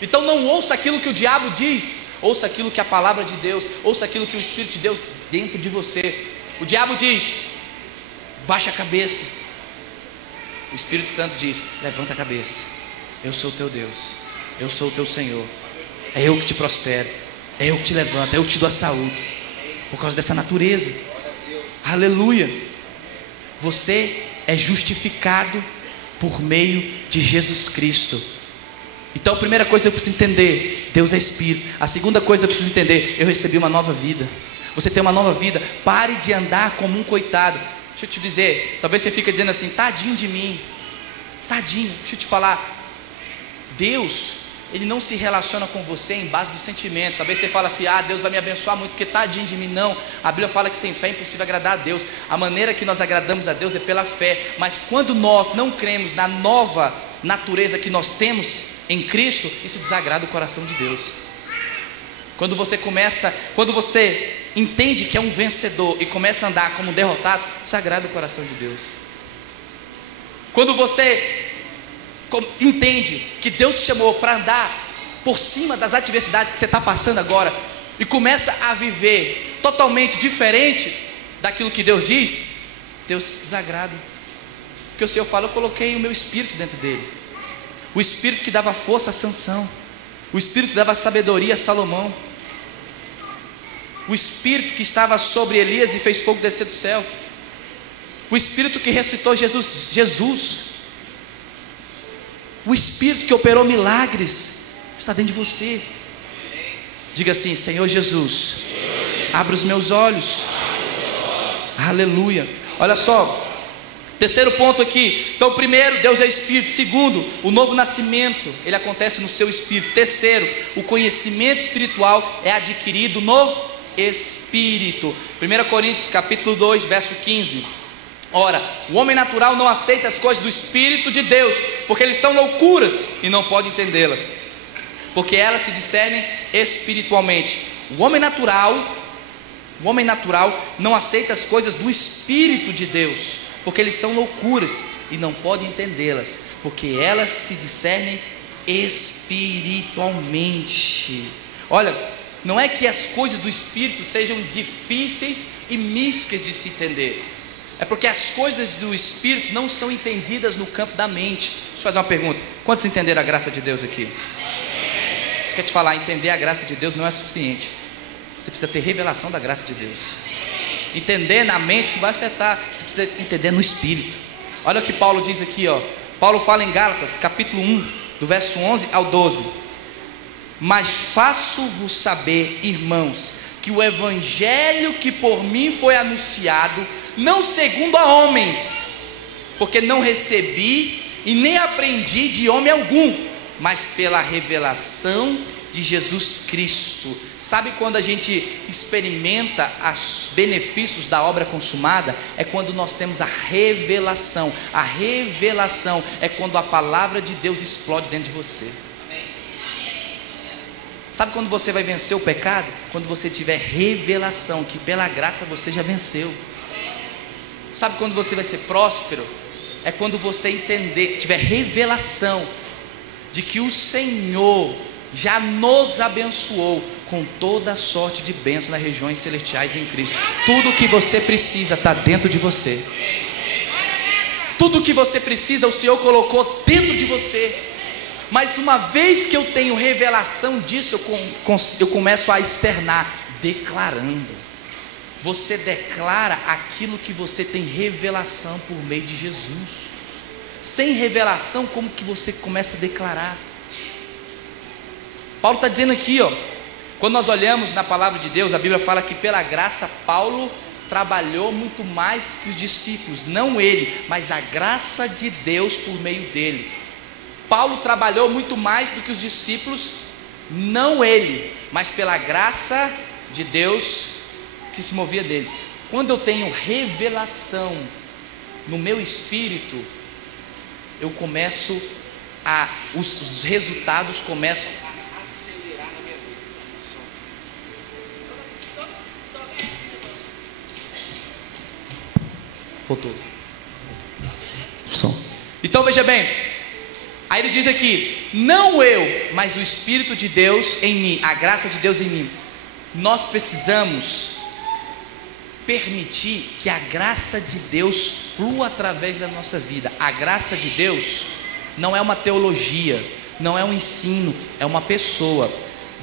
Então não ouça aquilo que o diabo diz, ouça aquilo que a palavra de Deus, ouça aquilo que o Espírito de Deus dentro de você. O diabo diz: baixa a cabeça. O Espírito Santo diz: levanta a cabeça. Eu sou o teu Deus, eu sou o teu Senhor. É eu que te prospero, é eu que te levanto, é eu que te dou a saúde. Por causa dessa natureza. Aleluia. Você é justificado por meio de Jesus Cristo. Então a primeira coisa eu preciso entender: Deus é Espírito. A segunda coisa eu preciso entender: eu recebi uma nova vida. Você tem uma nova vida. Pare de andar como um coitado. Deixa eu te dizer, talvez você fique dizendo assim: tadinho de mim, tadinho. Deixa eu te falar, Deus, Ele não se relaciona com você em base dos sentimentos. Talvez você fale assim: Deus vai me abençoar muito porque tadinho de mim. Não, a Bíblia fala que sem fé é impossível agradar a Deus. A maneira que nós agradamos a Deus é pela fé. Mas quando nós não cremos na nova natureza que nós temos em Cristo, isso desagrada o coração de Deus. Quando você entende que é um vencedor e começa a andar como um derrotado, desagrada o coração de Deus. Quando você entende que Deus te chamou para andar por cima das adversidades que você está passando agora, e começa a viver totalmente diferente daquilo que Deus diz, Deus desagrada. Porque o Senhor fala: eu coloquei o meu espírito dentro dele. O espírito que dava força a Sansão, o espírito que dava sabedoria a Salomão, o espírito que estava sobre Elias e fez fogo descer do céu, o espírito que ressuscitou Jesus, o Espírito que operou milagres está dentro de você. Diga assim: Senhor Jesus, abre os meus olhos. Aleluia. Olha só, terceiro ponto aqui. Então primeiro, Deus é Espírito. Segundo, o novo nascimento, ele acontece no seu Espírito. Terceiro, o conhecimento espiritual é adquirido no Espírito. 1 Coríntios capítulo 2 verso 15. Ora, o homem natural não aceita as coisas do Espírito de Deus, porque eles são loucuras e não pode entendê-las, porque elas se discernem espiritualmente. O homem natural não aceita as coisas do Espírito de Deus, porque eles são loucuras e não pode entendê-las, porque elas se discernem espiritualmente. Olha, não é que as coisas do Espírito sejam difíceis e místicas de se entender. É porque as coisas do Espírito não são entendidas no campo da mente. Deixa eu fazer uma pergunta: quantos entenderam a graça de Deus aqui? Quer te falar, entender a graça de Deus não é suficiente. Você precisa ter revelação da graça de Deus. Entender na mente não vai afetar. Você precisa entender no Espírito. Olha o que Paulo diz aqui, ó. Paulo fala em Gálatas capítulo 1 do verso 11 ao 12. Mas faço-vos saber, irmãos, que o evangelho que por mim foi anunciado, não segundo a homens, porque não recebi e nem aprendi de homem algum, mas pela revelação de Jesus Cristo. Sabe quando a gente experimenta os benefícios da obra consumada? É quando nós temos a revelação. A revelação é quando a palavra de Deus explode dentro de você. Sabe quando você vai vencer o pecado? Quando você tiver revelação, que pela graça você já venceu. Sabe quando você vai ser próspero? É quando você entender, tiver revelação de que o Senhor já nos abençoou com toda sorte de bênçãos nas regiões celestiais em Cristo. Tudo o que você precisa está dentro de você. Tudo o que você precisa o Senhor colocou dentro de você. Mas uma vez que eu tenho revelação disso, eu começo a externar, declarando. Você declara aquilo que você tem revelação por meio de Jesus. Sem revelação, como que você começa a declarar? Paulo está dizendo aqui, quando nós olhamos na palavra de Deus, a Bíblia fala que pela graça Paulo trabalhou muito mais que os discípulos, não ele, mas a graça de Deus por meio dele. Paulo trabalhou muito mais do que os discípulos, não ele, mas pela graça de Deus que se movia dele. Quando eu tenho revelação no meu espírito, eu começo os resultados começam a acelerar na minha vida. Voltou. Som. Então veja bem, aí ele diz aqui, não eu, mas o Espírito de Deus em mim, a graça de Deus em mim. Nós precisamos permitir que a graça de Deus flua através da nossa vida. A graça de Deus não é uma teologia, não é um ensino, é uma pessoa.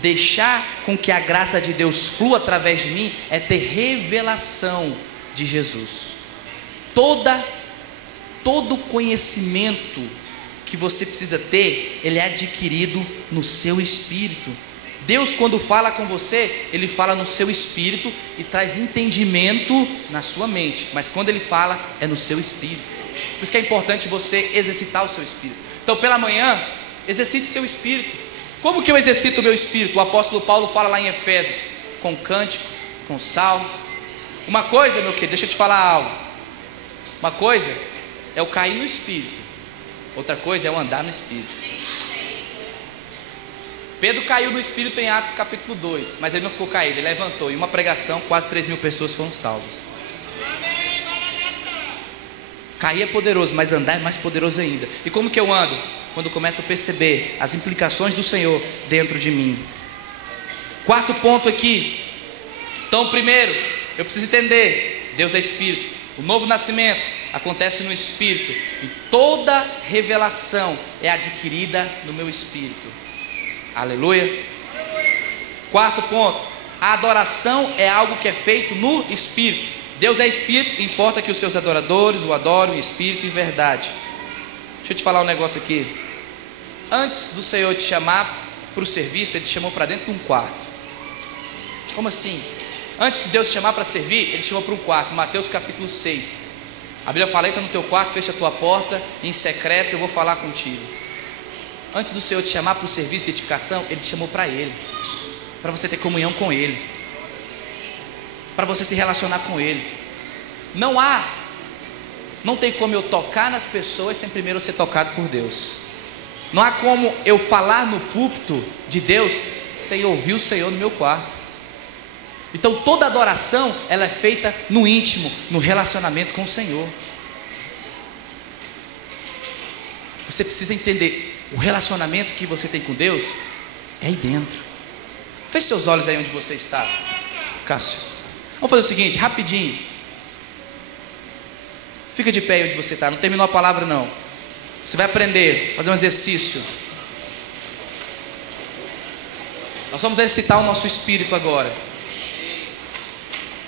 Deixar com que a graça de Deus flua através de mim é ter revelação de Jesus. Todo conhecimento que você precisa ter, ele é adquirido no seu espírito. Deus, quando fala com você, ele fala no seu espírito e traz entendimento na sua mente, mas quando ele fala, é no seu espírito. Por isso que é importante você exercitar o seu espírito. Então pela manhã, exercite o seu espírito. Como que eu exercito o meu espírito? O apóstolo Paulo fala lá em Efésios, com cântico, com salmo. Uma coisa, meu querido, deixa eu te falar algo. Uma coisa é o cair no espírito, outra coisa é o andar no espírito. Pedro caiu no espírito em Atos capítulo 2, mas ele não ficou caído, ele levantou. Em uma pregação, quase 3.000 pessoas foram salvas. Cair é poderoso, mas andar é mais poderoso ainda. E como que eu ando? Quando eu começo a perceber as implicações do Senhor dentro de mim. Quarto ponto aqui. Então primeiro, eu preciso entender, Deus é espírito. O novo nascimento acontece no espírito, e toda revelação é adquirida no meu espírito. Aleluia. Quarto ponto, a adoração é algo que é feito no espírito. Deus é espírito, importa que os seus adoradores o adorem em espírito e verdade. Deixa eu te falar um negócio aqui. Antes do Senhor te chamar para o serviço, Ele te chamou para dentro de um quarto. Como assim? Antes de Deus te chamar para servir, Ele te chamou para um quarto. Mateus capítulo 6. A Bíblia fala, entra no teu quarto, fecha a tua porta, em secreto eu vou falar contigo. Antes do Senhor te chamar para o serviço de edificação, Ele te chamou para Ele, para você ter comunhão com Ele, para você se relacionar com Ele. Não tem como eu tocar nas pessoas sem primeiro ser tocado por Deus. Não há como eu falar no púlpito de Deus sem ouvir o Senhor no meu quarto. Então toda adoração, ela é feita no íntimo, no relacionamento com o Senhor. Você precisa entender, o relacionamento que você tem com Deus é aí dentro. Feche seus olhos aí onde você está, Cássio. Vamos fazer o seguinte, rapidinho. Fica de pé aí onde você está, não terminou a palavra não. Você vai aprender, fazer um exercício. Nós vamos exercitar o nosso espírito agora.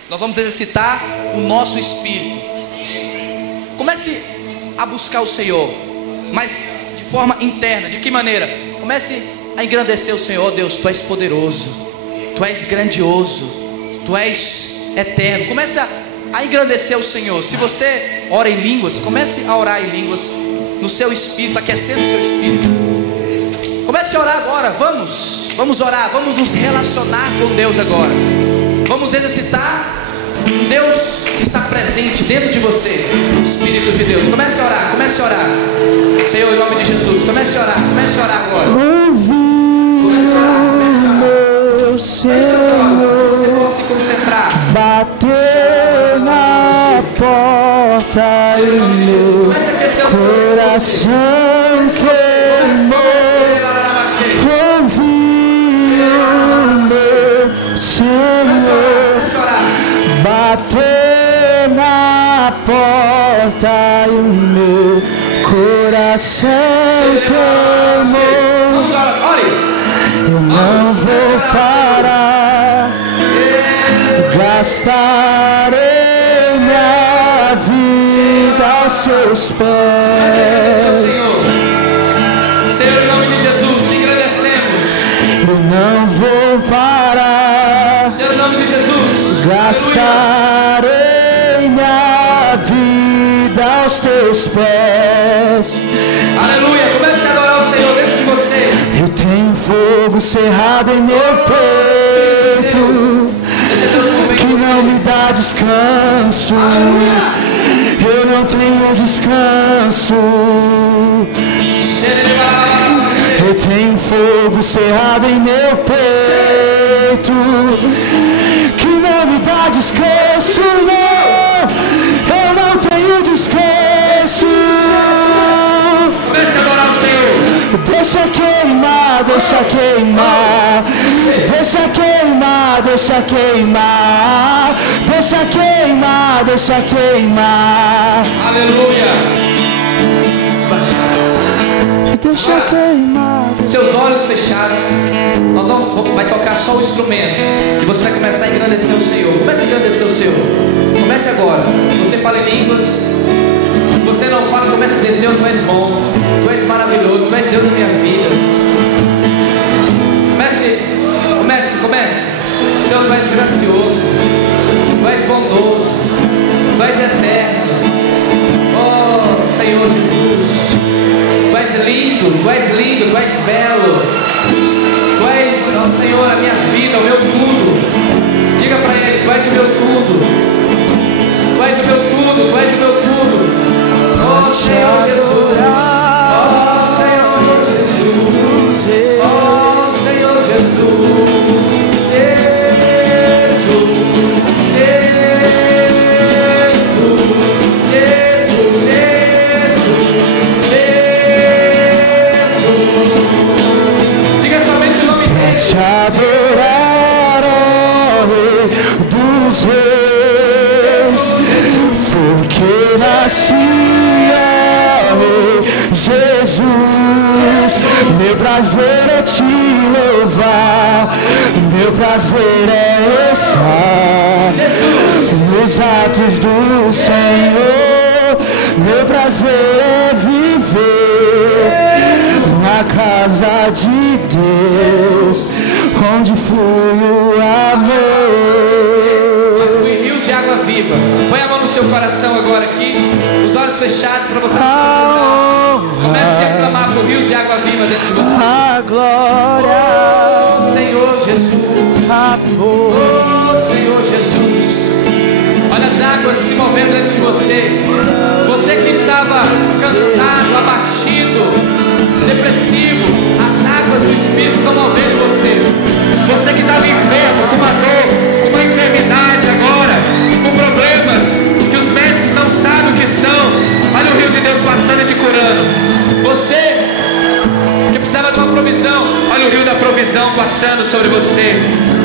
Nós vamos exercitar o nosso espírito. Comece a buscar o Senhor, mas de forma interna. De que maneira? Comece a engrandecer o Senhor. Oh Deus, Tu és poderoso, Tu és grandioso, Tu és eterno. Comece a engrandecer o Senhor. Se você ora em línguas, comece a orar em línguas no seu espírito, aquecendo o seu espírito. Comece a orar agora. Vamos orar, vamos nos relacionar com Deus agora. Vamos exercitar Deus que está presente dentro de você, Espírito de Deus. Comece a orar, comece a orar. Senhor, em nome de Jesus, comece a orar agora. Comece a orar, comece a orar. Senhor, você pode se concentrar. Bater na porta e meu coração queimou. Ouvi o meu Senhor bater na porta e o meu coração queimou. Eu não vou parar, gastarei minha vida aos seus pés. Senhor, em nome de Jesus, te agradecemos. Eu não vou parar, Senhor, em nome de Jesus, gastarei minha vida aos teus pés. Aleluia. Comece a adorar o Senhor dentro de você. Eu tenho fogo cerrado em meu peito que não me dá descanso. Eu não tenho descanso. Eu tenho fogo cerrado em meu peito que não me dá descanso. Não, eu não tenho descanso. Comece a adorar o Senhor. Deixa queimar, deixa queimar, deixa queimar, deixa queimar, deixa queimar, deixa queimar. Aleluia. Deixa queimar. Seus olhos fechados. Vai tocar só o instrumento e você vai começar a engrandecer o Senhor. Comece a engrandecer o Senhor. Comece agora. Se você fala em línguas, se você não fala, comece a dizer: Senhor, Tu és bom, Tu és maravilhoso, Tu és Deus da minha vida. Comece. Senhor, Tu és gracioso, Tu és bondoso, Tu és eterno. Oh, Senhor Jesus, Tu és lindo, Tu és lindo, Tu és belo. Tu és, ó Senhor, a minha vida, o meu tudo. Diga para Ele: Tu és o meu tudo. Tu és o meu tudo, Tu és o meu tudo. Oh Senhor Jesus, oh Senhor Jesus, oh Senhor Jesus. Te adorar, ó Rei dos Reis, porque nasci, ó Rei Jesus. Meu prazer é te louvar, meu prazer é estar nos atos do Senhor. Meu prazer é viver na casa de Deus, onde flui o amor. Flui rios de água viva. Põe a mão no seu coração agora aqui, os olhos fechados para você. Comece a clamar por rios de água viva dentro de você. A glória, oh, Senhor Jesus, a força, oh, Senhor Jesus. Olha as águas se movendo dentro de você. Você que estava cansado, abatido, depressivo, as águas do Espírito estão movendo você. Você que estava enfermo, com uma dor, com uma enfermidade agora, com problemas que os médicos não sabem o que são. Olha o rio de Deus passando e te curando. Você que precisava de uma provisão, olha o rio da provisão passando sobre você.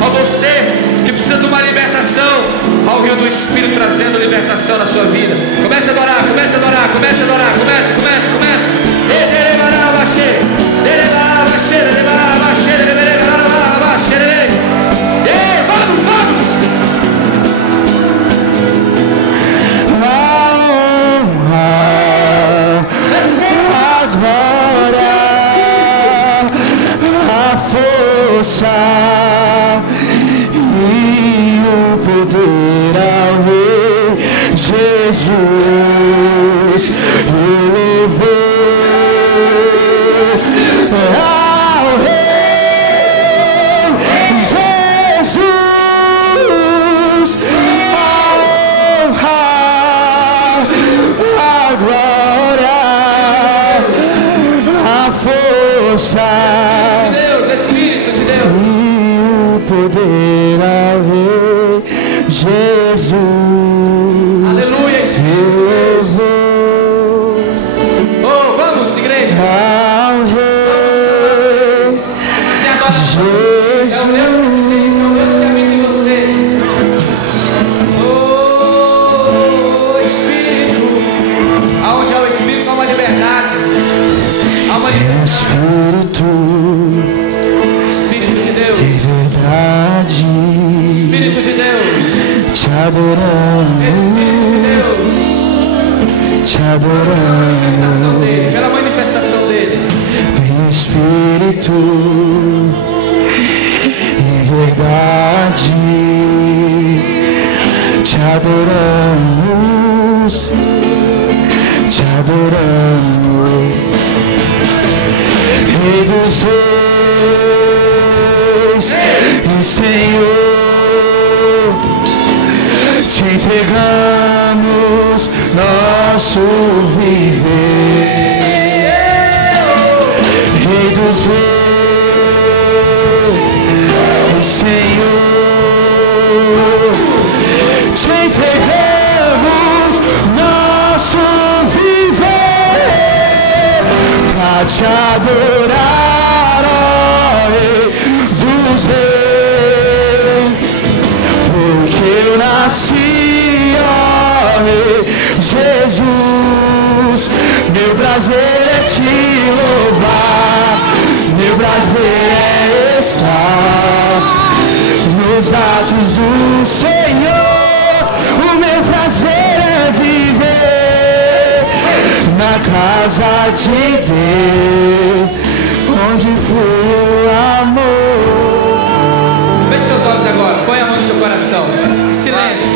Ó, você que precisa de uma libertação, ó, o rio do Espírito trazendo libertação na sua vida. Comece a adorar, comece a adorar, comece a adorar, comece. Vamos! a honra, a glória, força Deus, Espírito de Deus. e o poder ao Rei Jesus. Aleluia, Espírito de Deus. Oh, vamos, igreja. Ao Rei Você adora Jesus. é o Deus que habita em você. Oh, Espírito. Aonde há o Espírito há uma liberdade. Há uma liberdade. Espírito de Deus. Verdade, Espírito de Deus. te adoramos, Espírito de Deus. te adoramos, Manifestação dele. Pela manifestação dele. Espírito, em verdade, te adoramos, te adoramos, Rei dos Reis e Senhor, te entregamos nosso viver. Rei dos Reis, Senhor, te entregamos nosso viver pra te adorar, ó Rei dos Reis, porque eu nasci, ó Rei Jesus, meu prazer é te louvar, meu prazer é estar nos atos do Senhor, o meu prazer é viver na casa de Deus, onde flui o amor. Feche seus olhos agora. Põe a mão no seu coração. Em silêncio.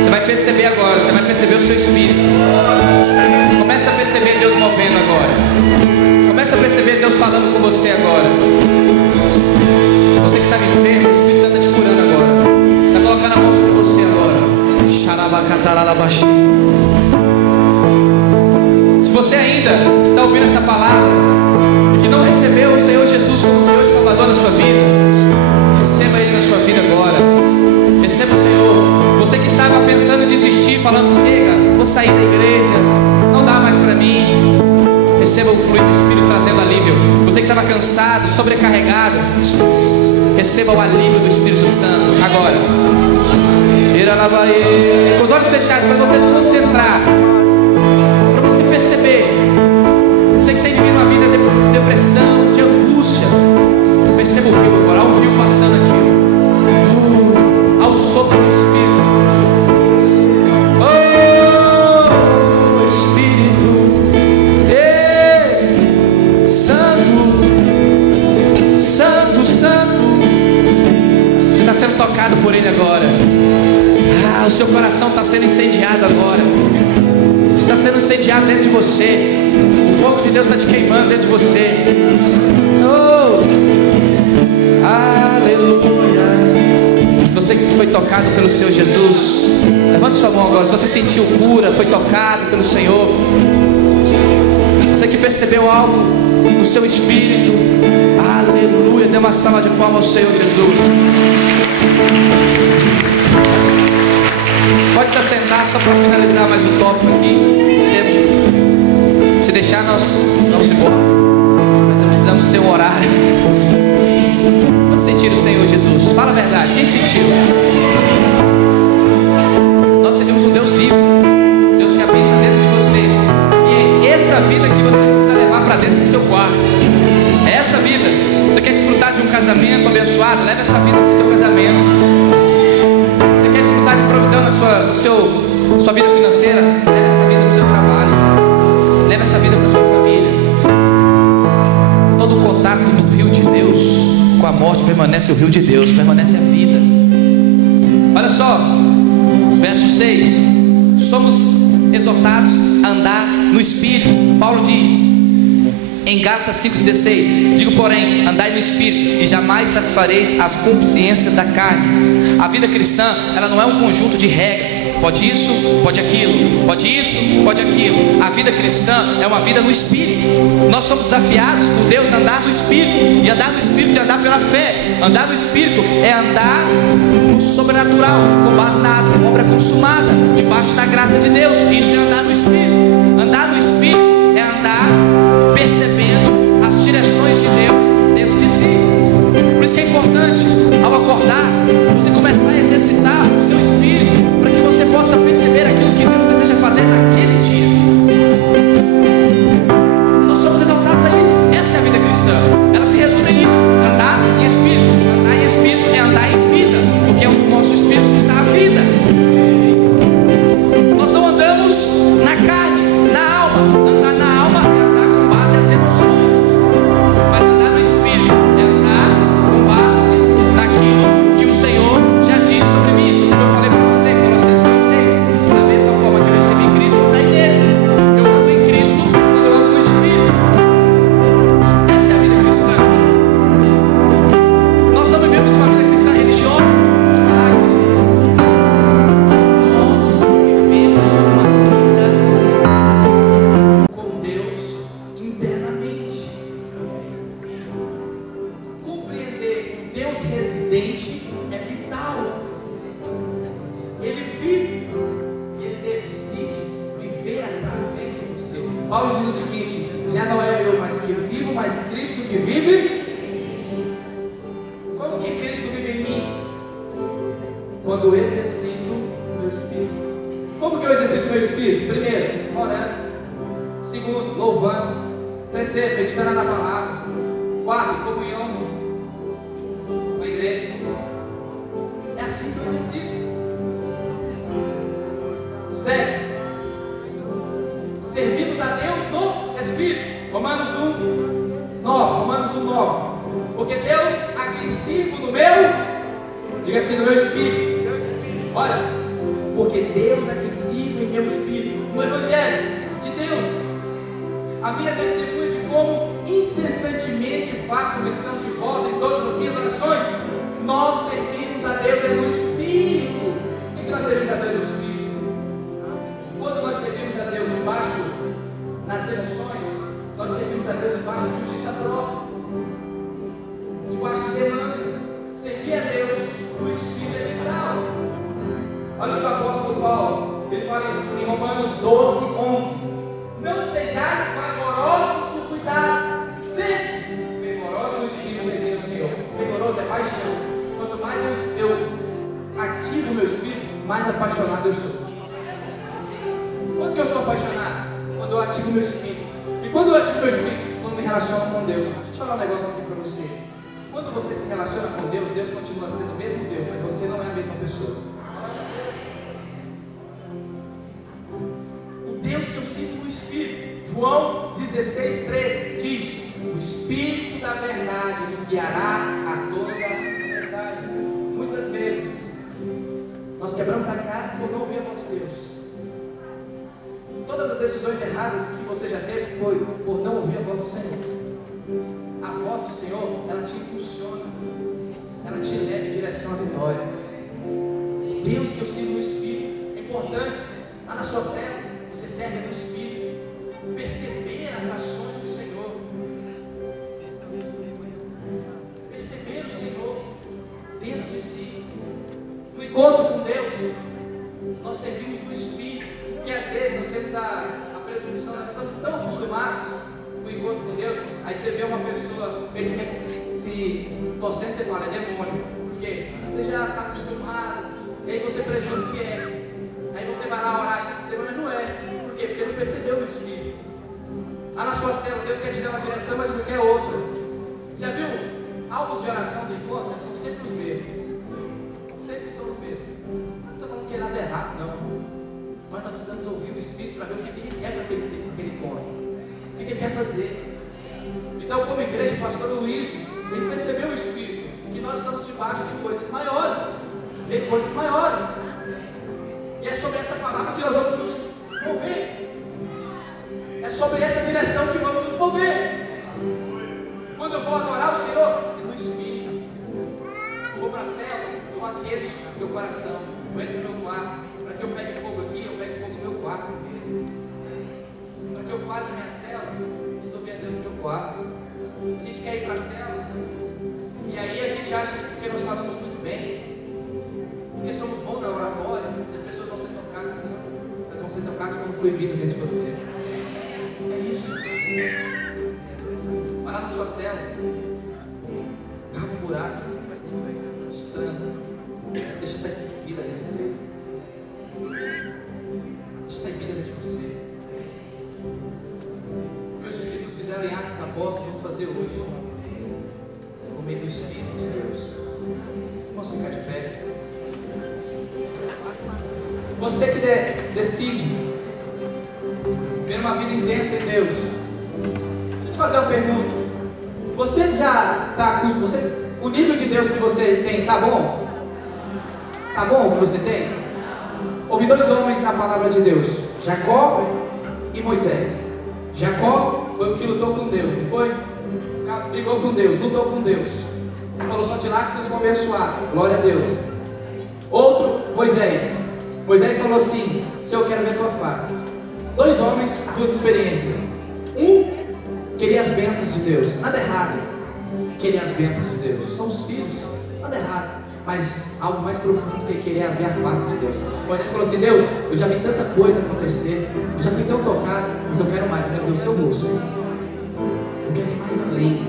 Você vai perceber agora. Você vai perceber o seu espírito. Começa a perceber Deus movendo agora. Começa a perceber Deus falando com você agora. Você que está enfermo, o Espírito Santo está te curando agora. Está colocando a mão sobre você agora. Se você ainda está ouvindo essa palavra e que não recebeu o Senhor Jesus como Senhor e Salvador na sua vida, receba Ele na sua vida agora. Receba o Senhor. Você que estava pensando em desistir, falando: chega, vou sair da igreja, não dá mais para mim. Receba o fluir do Espírito trazendo alívio. Você que estava cansado, sobrecarregado, receba o alívio do Espírito Santo agora. Com os olhos fechados, para você se concentrar, para você perceber. Você que tem vivido uma vida de depressão, de angústia, perceba o rio agora. Há um rio passando aqui. Ao sopro do Espírito. Oh, Espírito. Ei, Santo, Santo, Santo. Você está sendo tocado por Ele agora. Ah, o seu coração está sendo incendiado agora. Está sendo incendiado dentro de você. O fogo de Deus está te queimando dentro de você. Oh, aleluia. Você que foi tocado pelo Senhor Jesus, levante sua mão agora. Se você sentiu cura, foi tocado pelo Senhor. Você que percebeu algo no seu espírito, aleluia. Dê uma salva de palmas ao Senhor Jesus. Pode se assentar só para finalizar mais um tópico aqui. Se deixar, nós vamos embora. Mas precisamos ter um horário. Quantos sentiram o Senhor Jesus? Fala a verdade. Quem sentiu? Nós servimos um Deus vivo, Deus que habita dentro de você. E é essa vida que você precisa levar para dentro do seu quarto. É essa vida. Você quer desfrutar de um casamento abençoado? Leve essa vida para o seu casamento. Você quer desfrutar de provisão na sua vida financeira? Leve essa vida para o seu trabalho. Leve essa vida para a sua família. Todo o contato do rio de Deus com a morte permanece o rio de Deus, permanece a vida. Olha só, verso 6. Somos exortados a andar no Espírito. Paulo diz: Em Gálatas 5,16, digo porém, andai no Espírito e jamais satisfareis as concupiscências da carne. A vida cristã, ela não é um conjunto de regras, pode isso, pode aquilo, pode isso, pode aquilo. A vida cristã é uma vida no Espírito. Nós somos desafiados por Deus a andar no Espírito, e andar no Espírito é andar pela fé. Andar no Espírito é andar no sobrenatural, com base na obra consumada, debaixo da graça de Deus. Isso é andar no Espírito. Andar no Espírito é andar percebendo as direções de Deus dentro de si. Por isso que é importante, ao acordar, você começar a exercitar o seu espírito, para que você possa perceber aquilo que Deus deseja fazer naquele dia. Nós somos exaltados a isso. Essa é a vida cristã. Ela se resume nisso: andar em espírito. Andar em espírito é andar em vida, porque é o nosso espírito que está a vida. Nós não andamos na carne, na alma. Andar na alma é andar com base nas emoções, mas andar no espírito é andar com base naquilo que o Senhor já disse sobre mim. Como eu falei para você, Colossenses 2,6, da mesma forma que eu recebi em Cristo, andai nele. Eu ando em Cristo quando eu ando no Espírito. Essa é a vida cristã. Nós não vivemos uma vida cristã religiosa. Vamos falar aqui. Nós vivemos uma vida com Deus internamente. Compreender um Deus residente é vital. Ele vive e ele decide viver através de você. Paulo diz o seguinte: já não é eu mais que vivo, mas Cristo que vive. Como que Cristo vive em mim? Quando eu exercito o meu espírito. Como que eu exercito o meu espírito? Primeiro, orando. Segundo, louvando. Terceiro, meditando na palavra. Quarto, comunhão com a igreja. É assim que eu exercito. Sétimo, servimos a Deus no Espírito. Romanos 1:9. Porque Deus a quem sirvo no meu, diga assim, no meu espírito. Olha, porque Deus a quem sirvo em meu espírito, no Evangelho de Deus, a minha testemunha de como incessantemente faço menção de vós em todas as minhas orações. Nós servimos a Deus no Espírito. O que nós servimos a Deus no Espírito? Quando nós servimos a Deus debaixo das emoções, nós servimos a Deus debaixo de justiça própria, debaixo de demanda. Servir a Deus no Espírito é vital. Olha o que o apóstolo Paulo, ele fala em Romanos 12:11: não sejais fragorosos no cuidado, sede fervorosos no Espírito, servindo o Senhor. Fervoroso é paixão. Quanto mais eu ativo o meu espírito, mais apaixonado eu sou. Quando que eu sou apaixonado? Quando eu ativo o meu espírito. E quando eu ativo o meu espírito? Quando me relaciono com Deus. Deixa eu te falar um negócio aqui para você. Quando você se relaciona com Deus, Deus continua sendo o mesmo Deus, mas você não é a mesma pessoa. O Deus que eu sinto no Espírito, João 16:13 diz: o Espírito da verdade nos guiará a toda a verdade. Muitas vezes nós quebramos a cara por não ouvir a voz de Deus. Todas as decisões erradas que você já teve foi por não ouvir a voz do Senhor. A voz do Senhor, ela te impulsiona, ela te leva em direção à vitória. O Deus que eu sirvo no Espírito é importante. Lá na sua célula, você serve no Espírito. Perceber as ações do Senhor, perceber o Senhor dentro de si. No encontro com Deus, nós servimos no Espírito, porque às vezes nós temos a presunção, nós estamos tão acostumados no encontro com Deus. Aí você vê uma pessoa se torcendo, você fala, é demônio, porque você já está acostumado, e aí você presume que é. Aí você vai lá orar, acha que o demônio não é. Por quê? Porque não percebeu o Espírito. Lá na sua célula, Deus quer te dar uma direção, mas você quer outra. Você já viu? Alvos de oração do encontro já são sempre os mesmos. Sempre são os mesmos. Não estou falando que é nada errado, não. Mas nós precisamos ouvir o Espírito para ver o que Ele quer para aquele encontro. O que Ele quer fazer. Então, como igreja, o pastor Luiz, ele percebeu o Espírito, que nós estamos debaixo de coisas maiores. Ver coisas maiores. E é sobre essa palavra que nós vamos nos mover. É sobre essa direção que vamos nos mover. vou adorar o Senhor no Espírito. Eu vou para a cela, eu aqueço meu coração. Eu entro no meu quarto. Para que eu pegue fogo aqui, eu pego fogo no meu quarto primeiro. Para que eu fale na minha cela, eu preciso ouvir a Deus no meu quarto. A gente quer ir para a cela. E aí a gente acha que porque nós falamos muito bem, porque somos bons na oratória, as pessoas vão ser tocadas. Não, elas vão ser tocadas quando flui vida dentro de você. É isso. Vai lá na sua cela, cava um buraco, estranho, deixa sair vida dentro de você. Deixa sair vida dentro de você. O que os discípulos fizeram em Atos dos Apóstolos, vamos fazer hoje. Por meio do Espírito de Deus. Vamos ficar de pé. Você que decide ter uma vida intensa em Deus. Deixa eu te fazer uma pergunta. Você já está com o nível de Deus que você tem, tá bom? Tá bom o que você tem? Houve dois homens na palavra de Deus, Jacó e Moisés. Jacó foi o que lutou com Deus, não foi? Brigou com Deus, lutou com Deus. Falou, só te lá que vocês vão abençoar. Glória a Deus. Outro, Moisés. Moisés falou assim, Senhor, eu quero ver a tua face. Dois homens, duas experiências. Um queria as bênçãos de Deus, nada errado. Queria as bênçãos de Deus, são os filhos, nada errado. Mas algo mais profundo que querer ver a face de Deus. Moisés falou assim, Deus, eu já vi tanta coisa acontecer, eu já fui tão tocado, mas eu quero mais, eu quero ver o seu rosto. Eu quero ir mais além.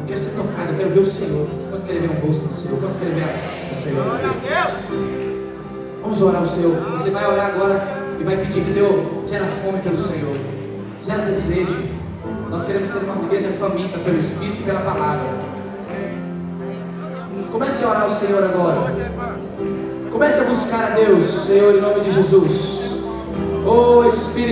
Eu quero ser tocado, eu quero ver o Senhor. Quantos querem ver o rosto do Senhor? Quantos querem ver a face do Senhor? Vamos orar ao Senhor. Você vai orar agora e vai pedir, Senhor, gera fome pelo Senhor, gera desejo. Nós queremos ser uma igreja faminta pelo Espírito e pela palavra. Comece a orar ao Senhor agora. Comece a buscar a Deus, Senhor, em nome de Jesus. Oh Espírito.